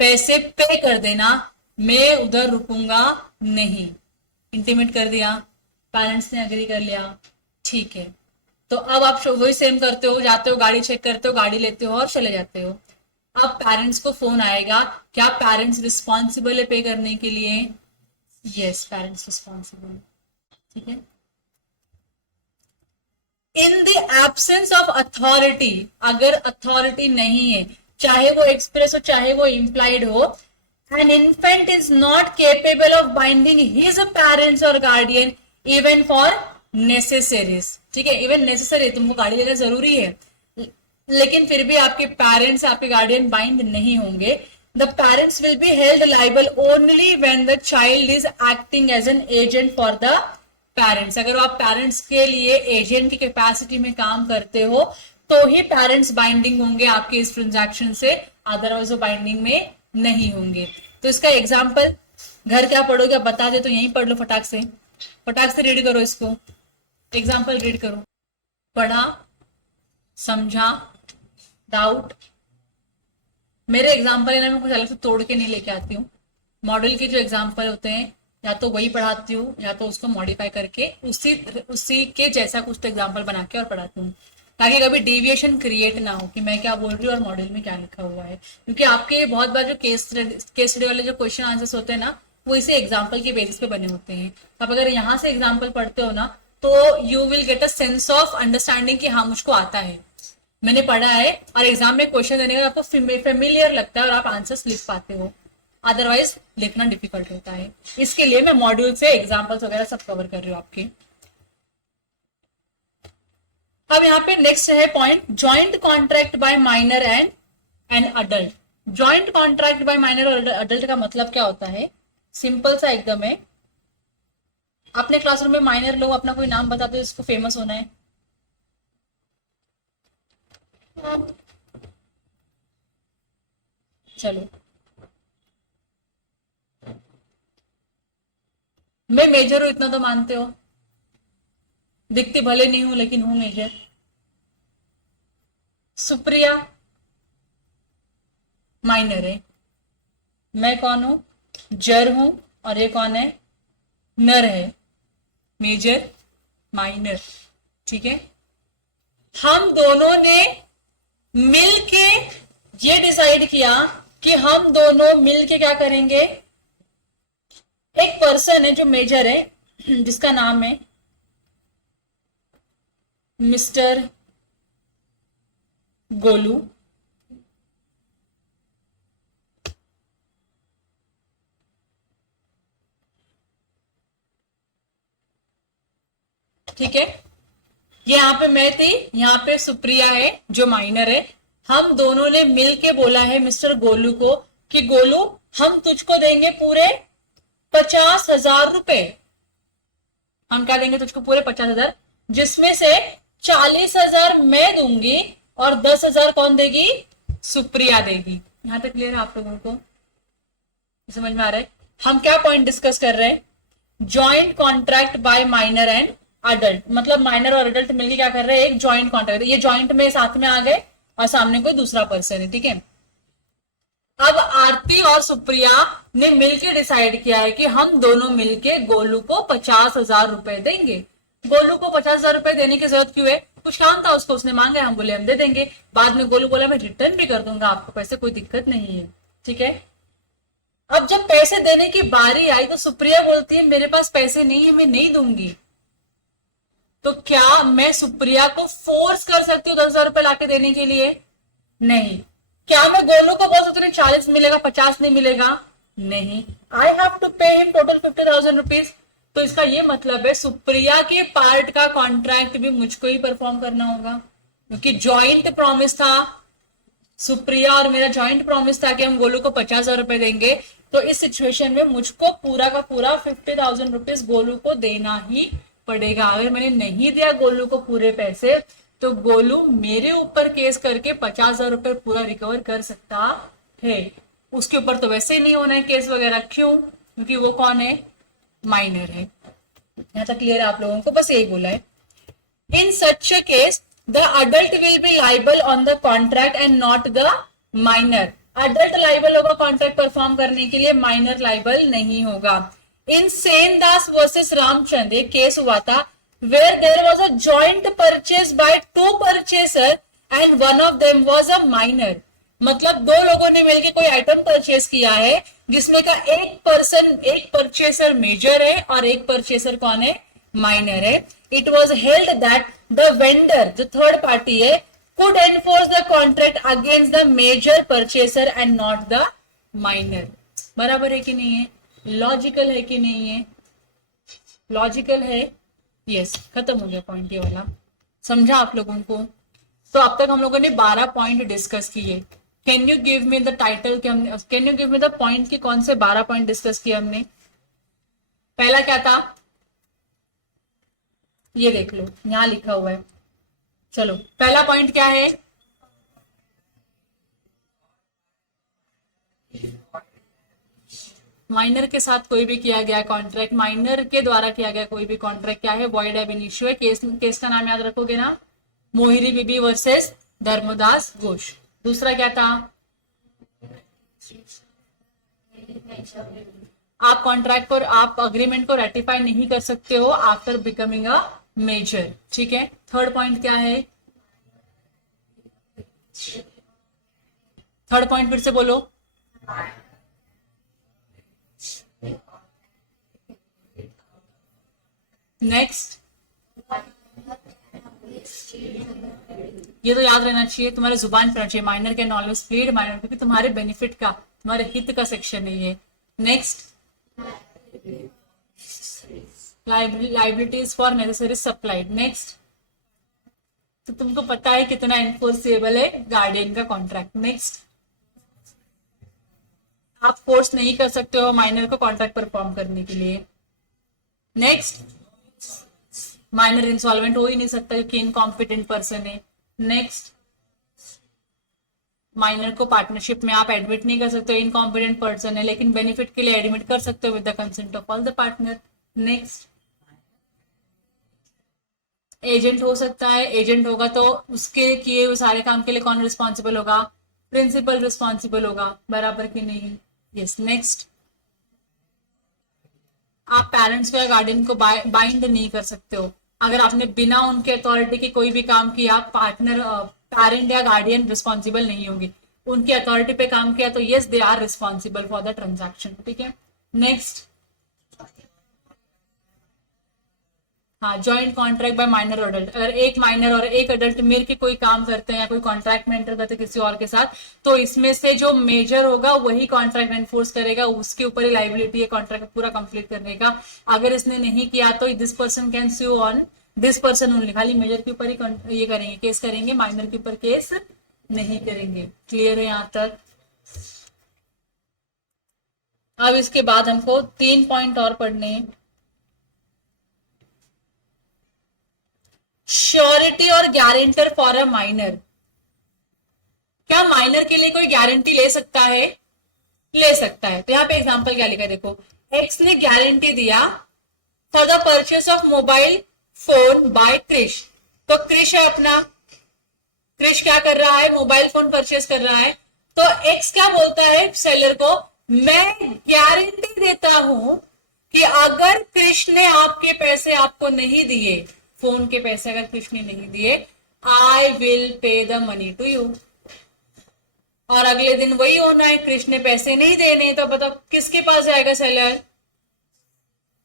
पैसे पे कर देना, मैं उधर रुकूंगा नहीं। इंटीमेट कर दिया, पेरेंट्स ने अग्री कर लिया, ठीक है। तो अब आप वही सेम करते हो, जाते हो गाड़ी चेक करते हो, गाड़ी लेते हो और चले जाते हो। अब पेरेंट्स को फोन आएगा, क्या पेरेंट्स रिस्पॉन्सिबल है पे करने के लिए? यस, पेरेंट्स रिस्पॉन्सिबल, ठीक है। In the absence of authority, अगर अथॉरिटी नहीं है, चाहे वो एक्सप्रेस हो चाहे वो इम्प्लाइड हो, an infant is not capable of binding his parents और गार्डियन इवन फॉर नेसेसरीज, ठीक है। इवन नेसेसरी, तुमको गाड़ी लेना जरूरी है, लेकिन फिर भी आपके पेरेंट्स आपके गार्डियन बाइंड नहीं होंगे। The parents will be held liable only when the child is acting as an agent for the parents. अगर आप पेरेंट्स के लिए एजेंट की कैपेसिटी में काम करते हो तो ही पेरेंट्स बाइंडिंग होंगे आपके इस ट्रांजैक्शन से, अदरवाइज वो बाइंडिंग में नहीं होंगे। तो इसका एग्जाम्पल घर क्या पढ़ोगे आप बता दे तो यहीं पढ़ लो, फटाक से रीड करो इसको, एग्जाम्पल रीड करो। पढ़ा, समझा, डाउट। मेरे एग्जाम्पल है ना, मैं कुछ अलग से तोड़ के नहीं लेके आती हूँ। मॉडल के जो एग्जाम्पल होते हैं या तो वही पढ़ाती हूँ या तो उसको मॉडिफाई करके उसी के जैसा कुछ तो एग्जाम्पल बना के और पढ़ाती हूँ, ताकि कभी डेविएशन क्रिएट ना हो कि मैं क्या बोल रही हूँ और मॉडल में क्या लिखा हुआ है। क्योंकि आपके बहुत बार जो केस स्टडी वाले जो क्वेश्चन आंसर्स होते हैं ना, वो इसे एग्जाम्पल के बेसिस पे बने होते हैं। तो आप अगर यहाँ से एग्जाम्पल पढ़ते हो ना, तो you will get a sense of understanding कि हाँ मुझको आता है, मैंने पढ़ा है, और एग्जाम में क्वेश्चन देने का आपको फेमिलियर लगता है और आप आंसर्स लिख पाते हो। अदरवाइज लिखना डिफिकल्ट होता है। इसके लिए मैं मॉड्यूल से एग्जाम्पल्स वगैरह सब कवर कर रही हूँ आपके। अब यहाँ पे नेक्स्ट है point, joint contract by minor and an adult. Joint contract by minor और अडल्ट का मतलब क्या होता है? सिंपल सा एकदम है। अपने क्लासरूम में माइनर लोग अपना कोई नाम बताते हो जिसको फेमस होना है। चलो, मैं मेजर हूं इतना तो मानते हो, दिखती भले नहीं हूं लेकिन हूं मेजर। सुप्रिया माइनर है, मैं कौन हूं, जर हूं, और ये कौन है, नर है, मेजर माइनर। ठीक है, हम दोनों ने मिलके ये डिसाइड किया कि हम दोनों मिलके क्या करेंगे, एक पर्सन है जो मेजर है जिसका नाम है मिस्टर गोलू, ठीक है, ये यहां पे मैं थी, यहां पे सुप्रिया है जो माइनर है। हम दोनों ने मिलके बोला है मिस्टर गोलू को कि गोलू हम तुझको देंगे पूरे 50,000 रुपए। हम क्या देंगे तुझको, पूरे 50,000, जिसमें से 40,000 मैं दूंगी और 10,000 कौन देगी, सुप्रिया देगी। यहां तक क्लियर है आप लोगों को, समझ में आ रहा है। हम क्या पॉइंट डिस्कस कर रहे हैं, joint contract by minor and adult, मतलब माइनर और अडल्ट मिलकर क्या कर रहे हैं, एक जॉइंट कॉन्ट्रैक्ट, ये जॉइंट में साथ में आ गए और सामने कोई दूसरा पर्सन है। ठीक है, अब आरती और सुप्रिया ने मिलकर डिसाइड किया है कि हम दोनों मिलके गोलू को 50,000 रुपए देंगे। गोलू को 50,000 रुपए देने की जरूरत क्यों है, कुछ काम था उसको, उसने मांगा, हम बोले हम दे देंगे। बाद में गोलू बोला मैं रिटर्न भी कर दूंगा आपको पैसे, कोई दिक्कत नहीं है। ठीक है, अब जब पैसे देने की बारी आई तो सुप्रिया बोलती है मेरे पास पैसे नहीं है, मैं नहीं दूंगी। तो क्या मैं सुप्रिया को फोर्स कर सकती हूँ 10,000 रुपए लाके देने के लिए, नहीं। क्या मैं गोलू को बोल सकती हूँ 40 मिलेगा 50 नहीं मिलेगा, नहीं। I have to pay him total 50,000 rupees. तो इसका ये मतलब है सुप्रिया के पार्ट का कॉन्ट्रैक्ट भी मुझको ही परफॉर्म करना होगा, क्योंकि जॉइंट प्रॉमिस था, सुप्रिया और मेरा जॉइंट प्रॉमिस था कि हम गोलू को 50,000 रुपए देंगे। तो इस सिचुएशन में मुझको पूरा का पूरा 50,000 रुपीज गोलू को देना ही पड़ेगा। अगर मैंने नहीं दिया गोलू को पूरे पैसे तो गोलू मेरे ऊपर केस करके 50,000 रुपए पूरा रिकवर कर सकता है। उसके ऊपर तो वैसे ही नहीं होना है केस वगैरह, क्यों, क्योंकि वो कौन है, माइनर है। यहां तक क्लियर है आप लोगों को, बस यही बोला है। In such a case the adult will be liable on the contract and not the minor. Adult liable होगा कॉन्ट्रैक्ट परफॉर्म करने के लिए, माइनर लाइबल नहीं होगा। इन सेनदास वर्सेस रामचंद्र एक केस हुआ था where there was a joint purchase by two purchaser and one of them was a minor. मतलब दो लोगों ने मिलकर कोई आइटम परचेज किया है जिसमें का एक परचेसर मेजर है और एक परचेसर कौन है, माइनर है। It was held that the vendor जो थर्ड पार्टी है could enforce the contract against the major purchaser and not the minor। बराबर है कि नहीं है, लॉजिकल है कि नहीं है, लॉजिकल है, यस। खत्म हो गया पॉइंट ये वाला, समझा आप लोगों को। तो अब तक हम लोगों ने 12 पॉइंट डिस्कस किए। Can you give me the title के हमने, can you give me the point के कौन से 12 पॉइंट डिस्कस किए हमने। पहला क्या था, ये देख लो यहां लिखा हुआ है। चलो पहला पॉइंट क्या है, माइनर के साथ कोई भी किया गया कॉन्ट्रैक्ट, माइनर के द्वारा किया गया कोई भी कॉन्ट्रैक्ट क्या है, वॉइड एब इनिशियो है। केस का नाम याद रखोगे ना, मोहिरी बीबी वर्सेस धर्मदास घोष। दूसरा क्या था, आप कॉन्ट्रैक्ट को, आप अग्रीमेंट को रेटिफाई नहीं कर सकते हो आफ्टर बिकमिंग अ मेजर। ठीक है, थर्ड पॉइंट क्या है, थर्ड पॉइंट फिर से बोलो, नेक्स्ट। ये तो याद रहना चाहिए, तुम्हारे जुबान पर चाहिए, minor can always plead minor, क्योंकि तुम्हारे बेनिफिट का, तुम्हारे हित का सेक्शन है ये। Next, liabilities for necessary supplied. Next, तो तुमको पता है कितना इन्फोर्सेबल है गार्डियन का कॉन्ट्रैक्ट। नेक्स्ट, आप फोर्स नहीं कर सकते हो माइनर को कॉन्ट्रैक्ट परफॉर्म करने के लिए। नेक्स्ट, माइनर इंसॉल्वेंट हो ही नहीं सकता क्योंकि इनकॉम्पिटेंट पर्सन है। नेक्स्ट, माइनर को पार्टनरशिप में आप एडमिट नहीं कर सकते, इनकॉम्पिटेंट पर्सन है, लेकिन बेनिफिट के लिए एडमिट कर सकते हो with the consent of all the partner. Next, agent हो सकता है, एजेंट होगा तो उसके किए हुए सारे काम के लिए कौन रिस्पॉन्सिबल होगा? प्रिंसिपल रिस्पॉन्सिबल होगा, बराबर कि नहीं? Yes, next. आप पेरेंट्स को या गार्डियन को बाइंड नहीं कर सकते हो। अगर आपने बिना उनके अथॉरिटी के कोई भी काम किया, पार्टनर पेरेंट या गार्डियन रिस्पॉन्सिबल नहीं होंगे। उनकी अथॉरिटी पे काम किया तो yes, they are responsible for the transaction. ठीक है, नेक्स्ट। हाँ, joint contract by minor adult. अगर एक माइनर और एक अडल्ट मिल के कोई काम करते हैं या कोई कॉन्ट्रैक्ट में एंटर करते हैं किसी और के साथ, तो इसमें से जो मेजर होगा वही कॉन्ट्रैक्ट एनफोर्स करेगा, उसके ऊपर ही लाइबिलिटी है कॉन्ट्रैक्ट पूरा कंप्लीट करने का। अगर इसने नहीं किया तो this person can sue on this person only. खाली मेजर के ऊपर ही ये करेंगे, केस करेंगे, माइनर के ऊपर केस नहीं करेंगे। क्लियर है यहां तक? अब इसके बाद हमको 3 पॉइंट और पढ़ने हैं। श्योरिटी और गारंटर फॉर अ माइनर। क्या माइनर के लिए कोई गारंटी ले सकता है? ले सकता है। तो यहाँ पे एग्जांपल क्या लिखा है देखो, एक्स ने गारंटी दिया for the purchase of mobile phone by Krish. तो क्रिश है अपना, क्रिश क्या कर रहा है? मोबाइल फोन परचेस कर रहा है। तो एक्स क्या बोलता है सेलर को? मैं गारंटी देता हूं कि अगर क्रिश ने आपके पैसे आपको नहीं दिए, फोन के पैसे अगर क्रिश ने नहीं दिए, I will pay the money to you. और अगले दिन वही होना है, क्रिश ने पैसे नहीं देने, तो बताओ किसके पास जाएगा सेलर?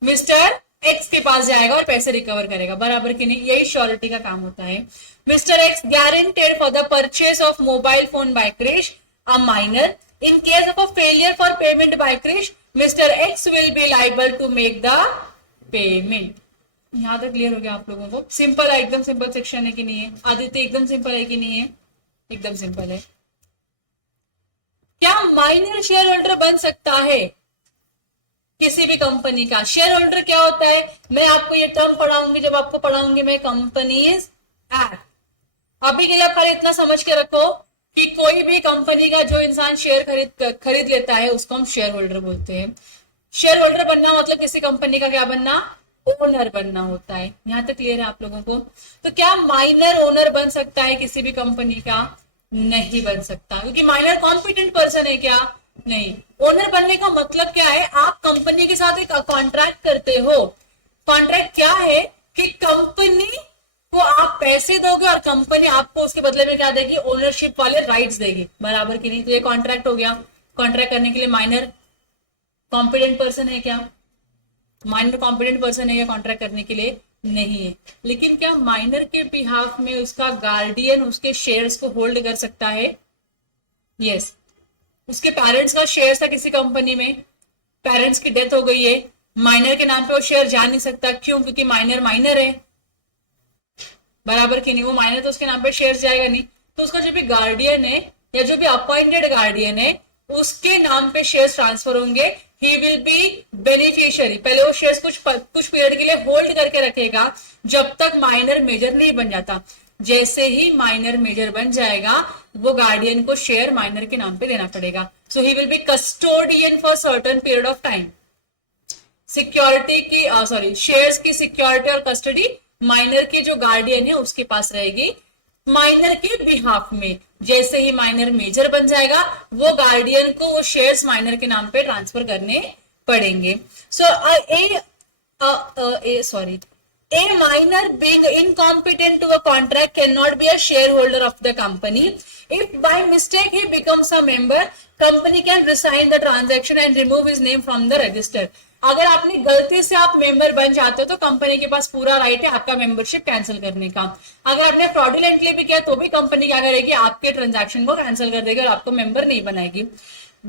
मिस्टर एक्स के पास जाएगा और पैसे रिकवर करेगा, बराबर कि नहीं? यही श्योरिटी का काम होता है। Mister X guaranteed for the purchase of mobile phone by Krish a minor. In case of a failure for payment by Krish, mister X will be liable to make the payment. यहां तक क्लियर हो गया आप लोगों को? सिंपल है, एकदम simple section है कि नहीं है? आदित्य एकदम सिंपल है कि नहीं है? एकदम सिंपल है। क्या माइनर शेयर होल्डर बन सकता है किसी भी कंपनी का? शेयर होल्डर क्या होता है? मैं आपको ये टर्म पढ़ाऊंगी, जब आपको पढ़ाऊंगी मैं कंपनीज एक्ट। अभी के लिए आप खाली इतना समझ के रखो कि कोई भी कंपनी का जो इंसान शेयर खरीद लेता है उसको हम शेयर होल्डर बोलते हैं। शेयर होल्डर बनना मतलब किसी कंपनी का क्या बनना? ओनर बनना होता है। यहां तक क्लियर है आप लोगों को? तो क्या माइनर ओनर बन सकता है किसी भी कंपनी का? नहीं बन सकता, क्योंकि माइनर कॉम्पिटेंट पर्सन है क्या? नहीं। ओनर बनने का मतलब क्या है? आप कंपनी के साथ एक कॉन्ट्रैक्ट करते हो। कॉन्ट्रैक्ट क्या है कि कंपनी को आप पैसे दोगे और कंपनी आपको उसके बदले में क्या देगी? ओनरशिप वाले राइट्स देगी, बराबर की नहीं? तो ये कॉन्ट्रैक्ट हो गया। कॉन्ट्रैक्ट करने के लिए माइनर कॉम्पिटेंट पर्सन है क्या? माइनर कॉम्पिटेंट पर्सन है या कॉन्ट्रैक्ट करने के लिए? नहीं है। लेकिन क्या माइनर के बिहाफ में उसका गार्डियन उसके शेयर्स को होल्ड कर सकता है? यस। उसके पेरेंट्स का शेयर था किसी कंपनी में, पेरेंट्स की डेथ हो गई है, माइनर के नाम पे वो शेयर जा नहीं सकता। क्यों? क्योंकि माइनर माइनर है, बराबर की नहीं? वो माइनर तो उसके नाम पे शेयर जाएगा नहीं। तो उसका जो भी गार्डियन है या जो भी अपॉइंटेड गार्डियन है उसके नाम पे शेयर ट्रांसफर होंगे। ही विल बी बेनिफिशियरी। पहले वो शेयर्स कुछ पीरियड के लिए होल्ड करके रखेगा जब तक माइनर मेजर नहीं बन जाता। जैसे ही माइनर मेजर बन जाएगा वो गार्डियन को शेयर माइनर के नाम पे देना पड़ेगा। So he will be custodian for certain period of time. Security की शेयर्स की सिक्योरिटी और कस्टडी माइनर के जो गार्डियन है उसके पास रहेगी माइनर के बिहाफ में। जैसे ही माइनर मेजर बन जाएगा वो गार्डियन को वो शेयर्स माइनर के नाम पे ट्रांसफर करने पड़ेंगे। सो A minor being incompetent to a contract cannot be a shareholder of the company. If by mistake he becomes a member, company can resign the transaction and remove his name from the register. अगर आपने गलती से आप member बन जाते हो तो company के पास पूरा राइट है आपका मेंबरशिप कैंसिल करने का। अगर आपने फ्रॉडुलेंटली भी किया तो भी कंपनी क्या करेगी? आपके ट्रांजैक्शन को कैंसिल कर देगी और आपको मेंबर नहीं बनाएगी।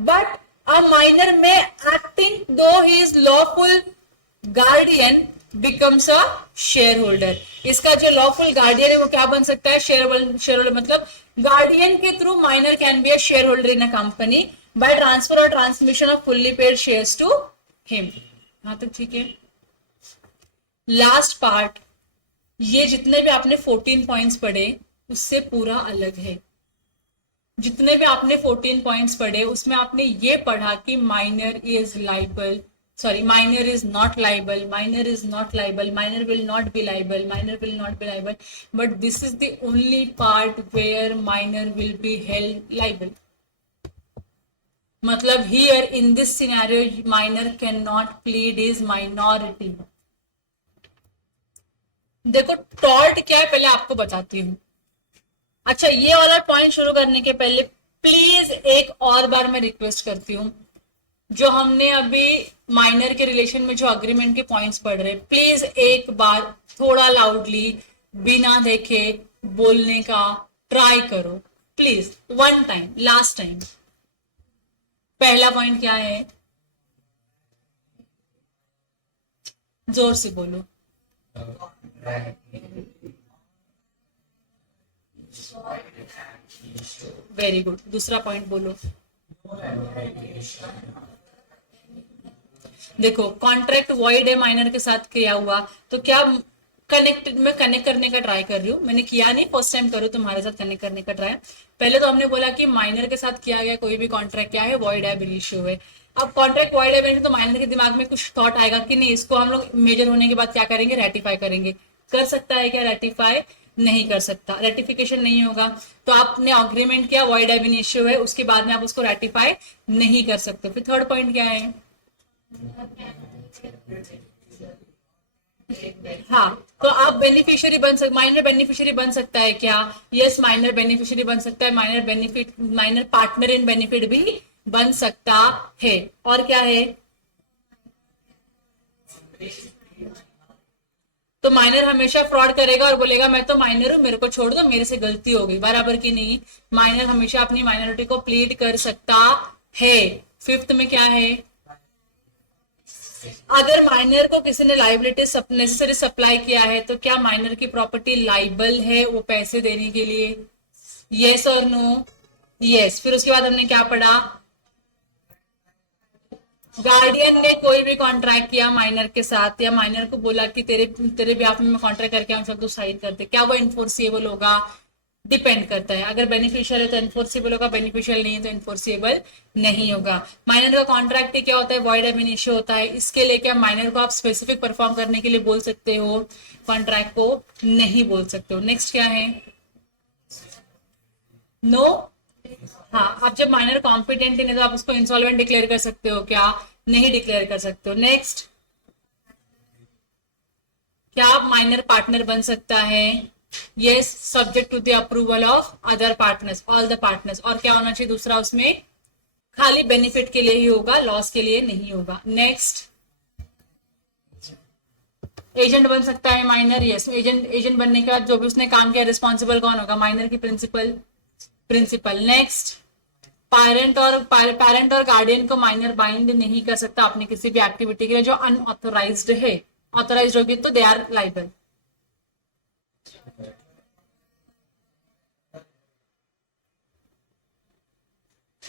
बट अ माइनर में एक्टिंग दो he is lawful guardian becomes a share holder. इसका जो लॉफुल गार्डियन है वो क्या बन सकता है? Share holder. मतलब गार्डियन के through minor can be a share holder in a company by transfer or transmission of fully paid shares to him. यहां तक ठीक है? लास्ट पार्ट, ये जितने भी आपने 14 पॉइंट्स पढ़े उससे पूरा अलग है। जितने भी आपने 14 पॉइंट्स पढ़े उसमें आपने ये पढ़ा कि minor is liable sorry, minor is not liable, minor is not liable, minor will not be liable, minor will not be liable, but this is the only part where minor will be held liable. मतलब here in this scenario minor cannot plead his minority. देखो tort क्या है पहले आपको बताती हूँ. अच्छा, ये वाला पॉइंट शुरू करने के पहले प्लीज एक और बार मैं रिक्वेस्ट करती हूँ, जो हमने अभी माइनर के रिलेशन में जो अग्रीमेंट के पॉइंट्स पढ़ रहे, प्लीज एक बार थोड़ा लाउडली बिना देखे बोलने का ट्राई करो please, one time, last time. पहला पॉइंट क्या है, जोर से बोलो. Very good. दूसरा पॉइंट बोलो. देखो कॉन्ट्रैक्ट वॉइड है माइनर के साथ किया हुआ, तो क्या कनेक्टेड में कनेक्ट करने का ट्राई कर रही हूँ, मैंने किया नहीं, फर्स्ट टाइम करूँ तुम्हारे साथ कनेक्ट करने का ट्राई. पहले तो हमने बोला कि माइनर के साथ किया गया कोई भी कॉन्ट्रैक्ट क्या है, वॉइड है, इश्यू है. अब कॉन्ट्रैक्ट वॉइड है तो माइनर के दिमाग में कुछ थॉट आएगा कि नहीं, इसको हम लोग मेजर होने के बाद क्या करेंगे, रेटिफाई करेंगे. कर सकता है क्या रेटिफाई? नहीं कर सकता, रेटिफिकेशन नहीं होगा. तो आपने अग्रीमेंट किया, वॉइड एब इनिशियो है, उसके बाद में आप उसको रेटिफाई नहीं कर सकते. फिर थर्ड पॉइंट क्या है, हाँ, तो आप बेनिफिशियरी बन सकते, माइनर बेनिफिशियरी बन सकता है क्या? यस, माइनर बेनिफिशियरी बन सकता है, minor benefit, minor partner in benefit भी बन सकता है. और क्या है, तो माइनर हमेशा फ्रॉड करेगा और बोलेगा मैं तो माइनर हूं, मेरे को छोड़ दो, मेरे से गलती हो गई. बराबर की नहीं, माइनर हमेशा अपनी माइनॉरिटी को प्लीड कर सकता है. फिफ्थ में क्या है, अगर माइनर को किसी ने लाइबिलिटी नेसेसरी सप्लाई किया है तो क्या माइनर की प्रॉपर्टी लाइबल है वो पैसे देने के लिए? यस और नो? यस. फिर उसके बाद हमने क्या पढ़ा, गार्डियन ने कोई भी कॉन्ट्रैक्ट किया माइनर के साथ, या माइनर को बोला कि तेरे तेरे ब्याह में मैं कॉन्ट्रैक्ट करके आऊं, चल तू साइन कर दे, क्या वो इन्फोर्सिएबल होगा? डिपेंड करता है. अगर बेनिफिशियल है तो इन्फोर्सिबल होगा, बेनिफिशियल नहीं है तो इन्फोर्सिबल नहीं होगा. माइनर का कॉन्ट्रैक्ट क्या होता है, वॉइड एब इनिशियो होता है. इसके लिए क्या माइनर को आप स्पेसिफिक परफॉर्म करने के लिए बोल सकते हो, कॉन्ट्रैक्ट को नहीं बोल सकते हो. नेक्स्ट क्या है, नो. हाँ, आप जब माइनर कॉम्पिटेंट नहीं तो आप उसको इंसॉल्वेंट डिक्लेयर कर सकते हो क्या? नहीं डिक्लेयर कर सकते हो. नेक्स्ट, क्या आप माइनर पार्टनर बन सकता है? Yes, subject to the approval of other partners, all the partners. और क्या होना चाहिए दूसरा, उसमें खाली बेनिफिट के लिए ही होगा, लॉस के लिए नहीं होगा. नेक्स्ट, एजेंट बन सकता है माइनर. यस, एजेंट बनने के बाद जो भी उसने काम किया रिस्पॉन्सिबल कौन होगा? माइनर की प्रिंसिपल. नेक्स्ट, पेरेंट और गार्डियन को माइनर बाइंड नहीं कर सकता अपनी किसी भी एक्टिविटी के लिए जो अनऑथोराइज्ड है. ऑथोराइज्ड होगी तो they are liable.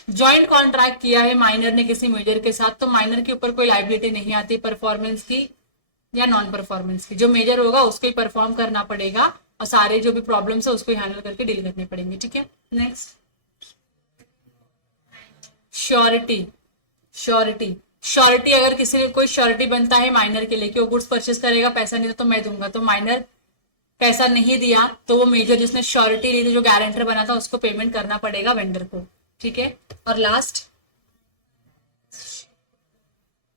Joint contract किया है माइनर ने किसी मेजर के साथ, तो माइनर के ऊपर कोई लाइबिलिटी नहीं आती परफॉर्मेंस की या नॉन परफॉर्मेंस की. जो मेजर होगा उसको ही परफॉर्म करना पड़ेगा और सारे जो भी प्रॉब्लम्स है उसको हैंडल करके डील करने पड़ेंगे. ठीक है. नेक्स्ट, श्योरिटी अगर किसी कोई श्योरिटी बनता है माइनर के लिए कि वो गुड्स परचेस करेगा, पैसा नहीं तो मैं दूंगा, तो माइनर पैसा नहीं दिया तो वो मेजर जिसने श्योरिटी ली थी, जो गारंटर बना था, उसको पेमेंट करना पड़ेगा वेंडर को. ठीक है. और last,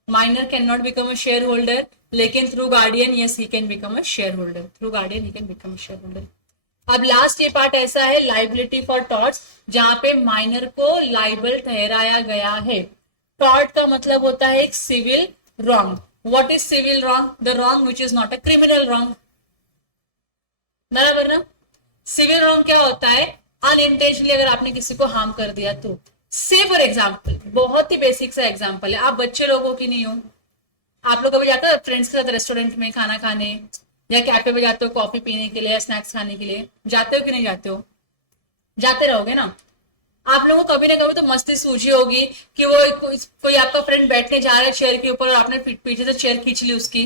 minor can not become a share holder, लेकिन through guardian yes he can become a share holder. Through guardian he can become a share holder. अब लास्ट ये पार्ट ऐसा है, लाइबिलिटी फॉर टॉर्ट्स, जहां पे माइनर को liable ठहराया गया है. टॉर्ट का मतलब होता है एक civil wrong. What is civil wrong? The wrong which is not a criminal wrong. बराबर ना. सिविल रॉन्ग क्या होता है, अनइंटेंशनली अगर आपने किसी को हार्म कर दिया तो. से फॉर एग्जाम्पल, बहुत ही बेसिक सा एग्जाम्पल है, आप बच्चे लोगों की नहीं हो, आप लोग कभी जाते हो फ्रेंड्स के साथ रेस्टोरेंट में खाना खाने या कैफे में जाते हो कॉफी पीने के लिए या स्नैक्स खाने के लिए, जाते हो कि नहीं जाते हो? जाते रहोगे ना. आप लोगों को कभी ना कभी तो मस्ती सूझी होगी कि वो कोई आपका फ्रेंड बैठने जा रहा है चेयर के ऊपर और आपने पीछे से चेयर खींच ली उसकी.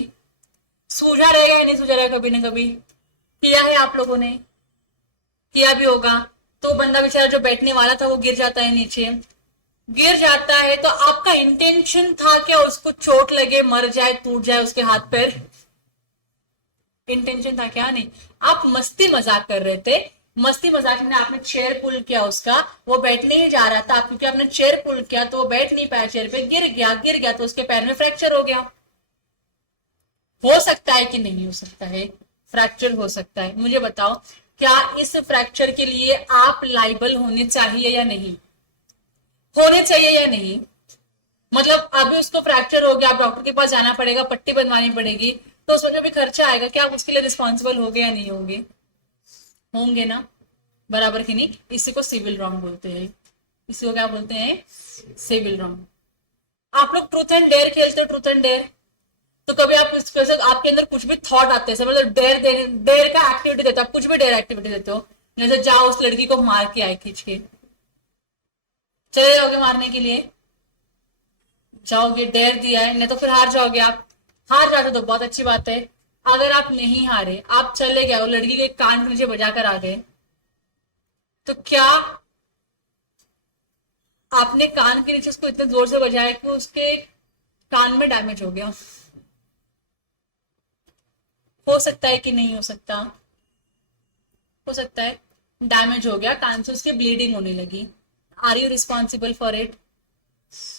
सूझा रहेगा या नहीं सूझा रहेगा? कभी ना कभी किया है, आप लोगों ने किया भी होगा. तो बंदा बेचारा जो बैठने वाला था वो गिर जाता है नीचे. गिर जाता है तो आपका इंटेंशन था क्या उसको चोट लगे, मर जाए, टूट जाए उसके हाथ पैर? इंटेंशन था क्या? नहीं, आप मस्ती मजाक कर रहे थे। मस्ती मजाक में आपने चेयर पुल किया उसका, वो बैठने ही जा रहा था, क्योंकि आपने चेयर पुल किया तो वो बैठ नहीं पाया चेयर पे, गिर गया तो उसके पैर में फ्रैक्चर हो गया। हो सकता है कि नहीं हो सकता है? फ्रैक्चर हो सकता है। मुझे बताओ, क्या इस फ्रैक्चर के लिए आप लाइबल होने चाहिए या नहीं? होने चाहिए या नहीं? मतलब अभी उसको फ्रैक्चर हो गया, आप डॉक्टर के पास जाना पड़ेगा, पट्टी बनवानी पड़ेगी, तो उसमें जो भी खर्चा आएगा, क्या आप उसके लिए रिस्पॉन्सिबल हो गए या नहीं होंगे? होंगे ना, बराबर की नहीं? इसी को सिविल रॉन्ग बोलते हैं। इसी को क्या बोलते हैं? Civil wrong. आप लोग ट्रूथ एंड डेयर खेलते हो, ट्रूथ एंड डेयर, तो कभी आप इस वजह से आपके अंदर कुछ भी थॉट आते हैं, मतलब डेयर का एक्टिविटी देते हो, आप कुछ भी डेयर एक्टिविटी देते हो, जैसे जाओ उस लड़की को मार के आए, खींच के चले जाओगे मारने के लिए, जाओगे, डेयर दिया है, नहीं तो फिर हार जाओगे आप। हार जाते तो बहुत अच्छी बात है। अगर आप नहीं हारे, आप चले गए और लड़की के कान के नीचे बजा कर आ गए, तो क्या आपने कान के नीचे उसको इतने जोर से बजाया कि उसके कान में डैमेज हो गया? हो सकता है कि नहीं हो सकता? हो सकता है डैमेज हो गया, कान से उसकी ब्लीडिंग होने लगी। Are you responsible for it?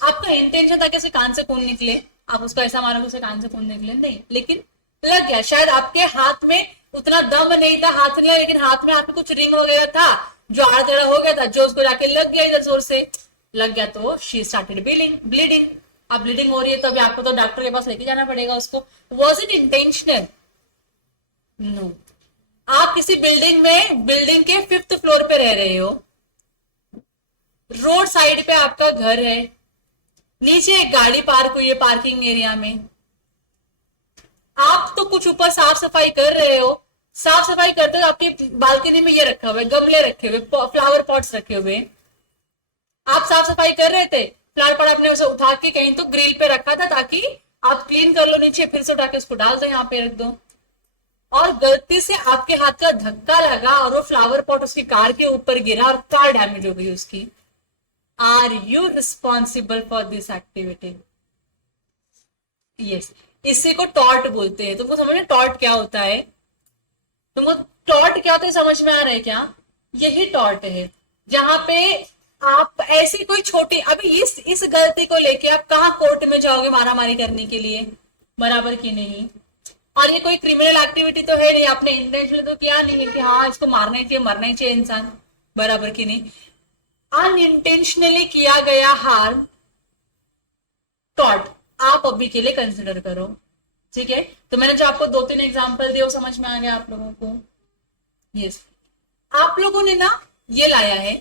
आपका इंटेंशन था कि उसे कान से खून निकले, आप उसको ऐसा मारो कि उसे कान से खून निकले? नहीं, लेकिन लग गया। शायद आपके हाथ में उतना दम नहीं था हाथ में, लेकिन हाथ में आपके कुछ रिंग वगैरह था जो आड़ा टेढ़ा हो गया था, जो उसको जाके लग गया, इधर जोर से लग गया, तो शी स्टार्टेड ब्लीडिंग। अब ब्लीडिंग हो रही है तो अभी आपको तो डॉक्टर के पास लेके जाना पड़ेगा उसको। Was it intentional? नो। आप किसी बिल्डिंग में, बिल्डिंग के 5th फ्लोर पे रह रहे हो, रोड साइड पे आपका घर है, नीचे एक गाड़ी पार्क हुई है पार्किंग एरिया में, आप तो कुछ ऊपर साफ सफाई कर रहे हो, साफ सफाई करते हो आपकी बालकनी में ये रखा हुआ है, गमले रखे हुए, फ्लावर पॉट्स रखे हुए, आप साफ सफाई कर रहे थे, फ्लावर पॉट आपने उसे उठा के कहीं तो ग्रिल पे रखा था ताकि आप क्लीन कर लो नीचे, फिर से उठा के उसको डाल दो यहाँ पे रख दो, और गलती से आपके हाथ का धक्का लगा और वो फ्लावर पॉट उसकी कार के ऊपर गिरा और कार डैमेज हो गई उसकी। Are you responsible for this activity? Yes. इसी को टॉर्ट बोलते हैं। तुमको समझ में टॉर्ट क्या होता है? तुमको टॉर्ट क्या होता है समझ में आ रहा है क्या? यही टॉर्ट है, जहां पे आप ऐसी कोई छोटी, अभी इस गलती को लेके आप कहाँ कोर्ट में जाओगे मारामारी करने के लिए? बराबर की नहीं? और ये कोई क्रिमिनल एक्टिविटी तो है नहीं, आपने इंटेंशनली तो किया नहीं है कि हाँ इसको मारना ही चाहिए, मरना ही चाहिए इंसान। बराबर की नहीं? अनइंटेंशनली किया गया हार्म, टॉट, आप अभी के लिए कंसिडर करो। ठीक है, तो मैंने जो आपको 2-3 एग्जांपल दिए वो समझ में आ गया आप लोगों को? यस। आप लोगों ने ना ये लाया है,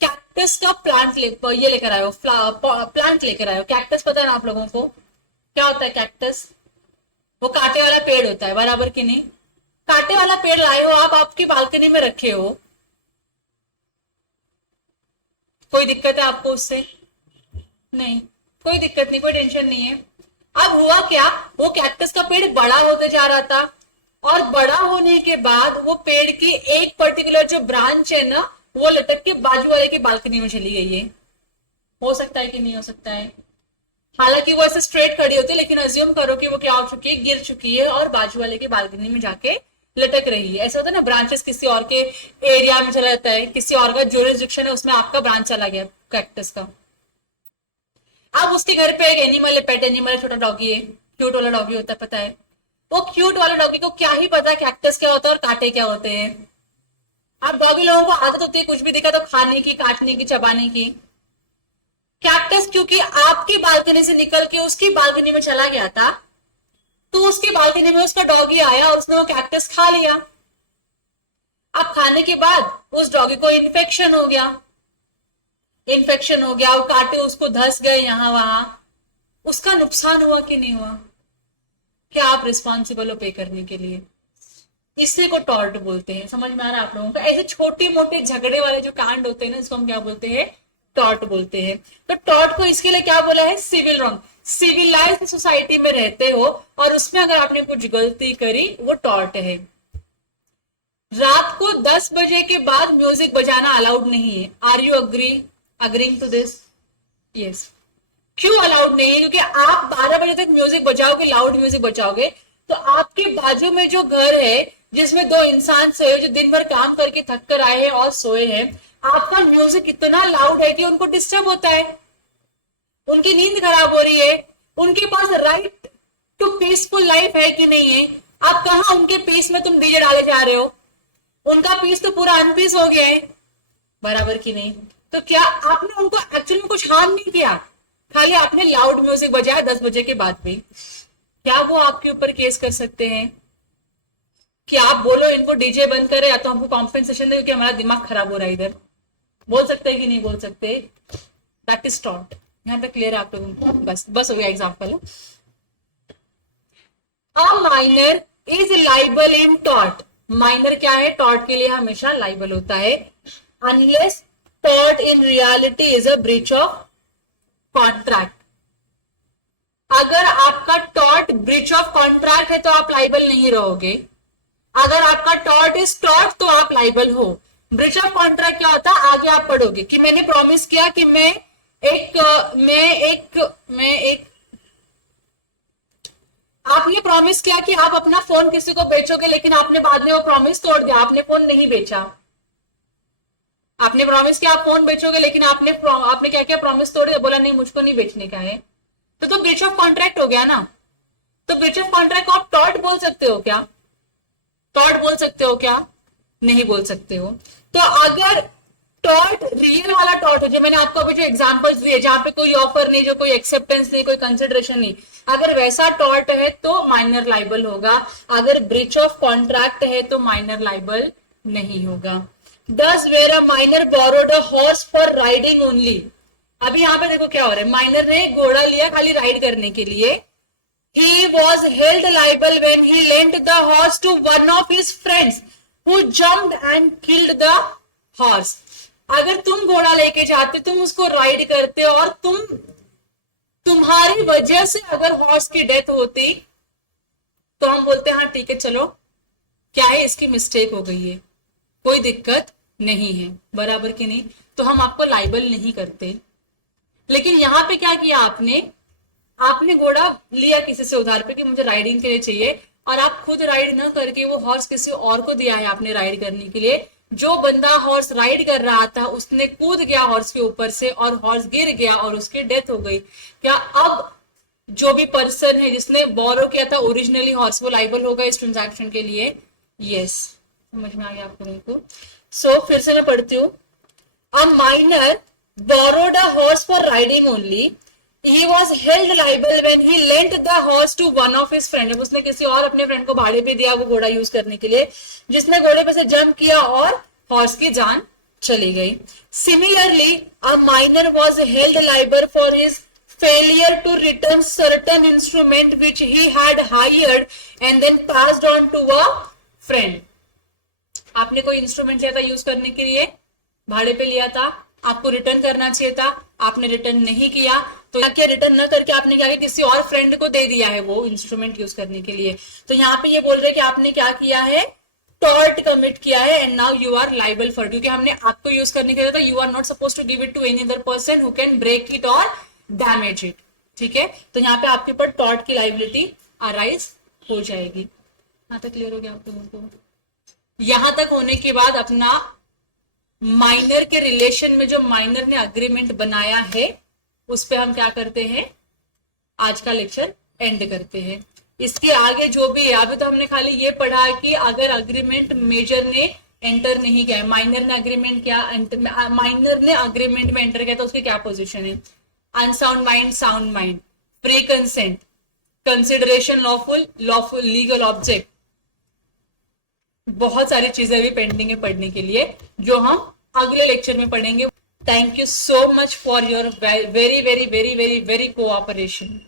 कैक्टस का ये लेकर आयो, प्लांट लेकर आयो। कैक्टस पता है ना आप लोगों को क्या होता है? कैक्टस वो कांटे वाला पेड़ होता है, बराबर की नहीं? कांटे वाला पेड़ लाए हो आप, आपकी बालकनी में रखे हो, कोई दिक्कत है आपको उससे? नहीं, कोई दिक्कत नहीं, कोई टेंशन नहीं है। अब हुआ क्या, वो कैक्टस का पेड़ बड़ा होते जा रहा था, और बड़ा होने के बाद वो पेड़ की एक पर्टिकुलर जो ब्रांच है ना, वो लटक के बाजू वाले की बालकनी में चली गई है। हो सकता है कि नहीं हो सकता है? हालांकि वो ऐसे स्ट्रेट खड़ी होती है, लेकिन अज्यूम करो कि वो क्या हो चुकी है, गिर चुकी है और बाजू वाले की बालकनी में जाके लटक रही है। ऐसा होता है ना, ब्रांचेस किसी और के एरिया में चला जाता है, किसी और का ज्यूरिसडिक्शन है उसमें आपका ब्रांच चला गया कैक्टस का। अब उसके घर पे एक एनिमल है, पेट एनिमल है, छोटा डॉगी है, क्यूट वाला डॉगी होता है, पता है? वो क्यूट वाले डॉगी को क्या ही पता कैक्टस क्या होता है और कांटे क्या होते हैं। अब डॉगी लोगों को आदत होती है कुछ भी दिखा तो खाने की, काटने की, चबाने की। कैक्टस क्योंकि आपकी बालकनी से निकल के उसकी बालकनी में चला गया था, तो उसकी बालकनी में उसका डॉगी आया और उसने वो कैक्टस खा लिया। अब खाने के बाद उस डॉगी को इन्फेक्शन हो गया, इन्फेक्शन हो गया, वो कांटे उसको धस गए यहां वहां, उसका नुकसान हुआ कि नहीं हुआ? क्या आप रिस्पॉन्सिबल हो पे करने के लिए? इसी को टॉर्ट बोलते हैं। समझ में आ रहा है आप लोगों को? ऐसे छोटे मोटे झगड़े वाले जो कांड होते हैं ना, इसको हम क्या बोलते हैं? टॉर्ट बोलते हैं। तो टॉर्ट को इसके लिए क्या बोला है? Civil wrong. सिविलाइज्ड सोसाइटी में रहते हो और उसमें अगर आपने कुछ गलती करी, वो टॉर्ट है। रात को 10 बजे के बाद म्यूजिक बजाना अलाउड नहीं है। Are you agreeing to this? Yes, क्यों अलाउड नहीं है? क्योंकि आप 12 बजे तक म्यूजिक बजाओगे, लाउड म्यूजिक बजाओगे, तो आपके बाजू में जो घर है जिसमें 2 इंसान सोए जो दिन भर काम करके थक कर आए हैं और सोए हैं, आपका म्यूजिक इतना लाउड है कि उनको डिस्टर्ब होता है, उनकी नींद खराब हो रही है, उनके पास राइट टू पीसफुल लाइफ है कि नहीं है? आप कहा उनके पीस में तुम डीजे डाले जा रहे हो, उनका पीस तो पूरा अनपीस हो गया है, बराबर की नहीं? तो क्या आपने उनको एक्चुअली में कुछ हार्म नहीं किया, खाली आपने लाउड म्यूजिक बजाया 10 बजे के बाद भी। क्या वो आपके ऊपर केस कर सकते हैं कि आप बोलो इनको डीजे बंद करे या तो हमको कॉम्पेंसेशन दे क्योंकि हमारा दिमाग खराब हो रहा है इधर? बोल सकते हैं कि नहीं बोल सकते? That is taught. यहां तक क्लियर है आप लोगों को? बस हो गया example. A minor is liable in taught. Minor क्या है? टॉट के लिए हमेशा लाइबल होता है, unless taught in reality is a breach of contract. अगर आपका टॉट ब्रीच ऑफ कॉन्ट्रैक्ट है तो आप लाइबल नहीं रहोगे, अगर आपका टॉट इज टॉट तो आप लाइबल हो। ब्रीच ऑफ कॉन्ट्रैक्ट क्या होता है? आगे आप पढ़ोगे कि मैंने प्रॉमिस किया कि मैं आपने प्रॉमिस किया कि आप अपना फोन किसी को बेचोगे, लेकिन आपने बाद में वो प्रॉमिस तोड़ दिया, आपने फोन नहीं बेचा। आपने प्रॉमिस किया आप फोन बेचोगे, लेकिन आपने क्या किया? प्रॉमिस तोड़ दिया, बोला नहीं मुझको नहीं बेचने का है, तो ब्रीच ऑफ कॉन्ट्रैक्ट हो गया ना। तो ब्रीच ऑफ कॉन्ट्रैक्ट को आप टॉट बोल सकते हो क्या? टॉट बोल सकते हो क्या? नहीं बोल सकते हो। तो अगर टॉट रियल वाला टॉट है, जो मैंने आपको अभी जो एग्जांपल्स दिए जहां पे कोई ऑफर नहीं, जो कोई एक्सेप्टेंस नहीं, कोई कंसिडरेशन नहीं, अगर वैसा टॉट है तो माइनर लाइबल होगा। अगर ब्रीच ऑफ कॉन्ट्रैक्ट है तो माइनर लाइबल नहीं होगा। Does where a minor borrowed a horse for riding only. अभी यहाँ पे देखो क्या हो रहा है, माइनर ने घोड़ा लिया खाली राइड करने के लिए। He was held liable when he lent the horse to one of his friends who jumped and killed the horse. अगर तुम घोड़ा लेके जाते, तुम उसको राइड करते और तुम्हारी वजह से अगर हॉर्स की डेथ होती तो हम बोलते हाँ ठीक है चलो, क्या है इसकी मिस्टेक हो गई है, कोई दिक्कत नहीं है, बराबर की नहीं? तो हम आपको लाइबल नहीं करते। लेकिन यहां पे क्या किया आपने घोड़ा लिया किसी से उधार पे कि मुझे राइडिंग के लिए चाहिए, और आप खुद राइड ना करके वो हॉर्स किसी और को दिया है आपने राइड करने के लिए। जो बंदा हॉर्स राइड कर रहा था उसने कूद गया हॉर्स के ऊपर से और हॉर्स गिर गया और उसकी डेथ हो गई। क्या अब जो भी पर्सन है जिसने बोरो किया था ओरिजिनली हॉर्स, वो लाइबल होगा इस ट्रांजैक्शन के लिए? यस, समझ में आ गया आप लोगों को? सो फिर से मैं पढ़ती हूँ। अ minor borrowed a horse for riding only. He was held liable when he lent the horse to one of his friend. उसने किसी और अपने फ्रेंड को भाड़े पे दिया वो घोड़ा यूज करने के लिए, जिसने घोड़े पे से जंप किया और हॉर्स की जान चली गई। Similarly, a minor was held liable for his failure to return certain instrument which he had hired and then passed on to a friend. आपने कोई इंस्ट्रूमेंट लिया था यूज करने के लिए, भाड़े पे लिया था, आपको रिटर्न करना चाहिए था, आपने रिटर्न नहीं किया, तो क्या रिटर्न न करके आपने क्या किया? किसी और फ्रेंड को दे दिया है वो इंस्ट्रूमेंट यूज करने के लिए। तो यहाँ पे ये बोल रहे हैं कि आपने क्या किया है? टॉर्ट कमिट किया है, and now you are liable for, क्योंकि हमने आपको यूज करने के लिए था, you are not suppose to give it to any other person who can break it और डैमेज इट। ठीक है, तो यहाँ पे आपके ऊपर टॉर्ट की लाइबिलिटी अराइज हो जाएगी। यहाँ तक क्लियर हो गया आप लोगों को? यहां तक होने के बाद अपना माइनर के रिलेशन में जो माइनर ने अग्रीमेंट बनाया है उस पे हम क्या करते हैं? आज का लेक्चर एंड करते हैं। इसके आगे जो भी है, अभी तो हमने खाली ये पढ़ा कि अगर अग्रीमेंट मेजर ने एंटर नहीं किया, माइनर ने अग्रीमेंट में एंटर किया तो उसकी क्या पोजीशन है? Unsound mind, sound mind, pre consent, consideration lawful legal object, बहुत सारी चीजें भी पेंडिंग है पढ़ने के लिए जो हम अगले लेक्चर में पढ़ेंगे। Thank you so much for your very very very very very cooperation.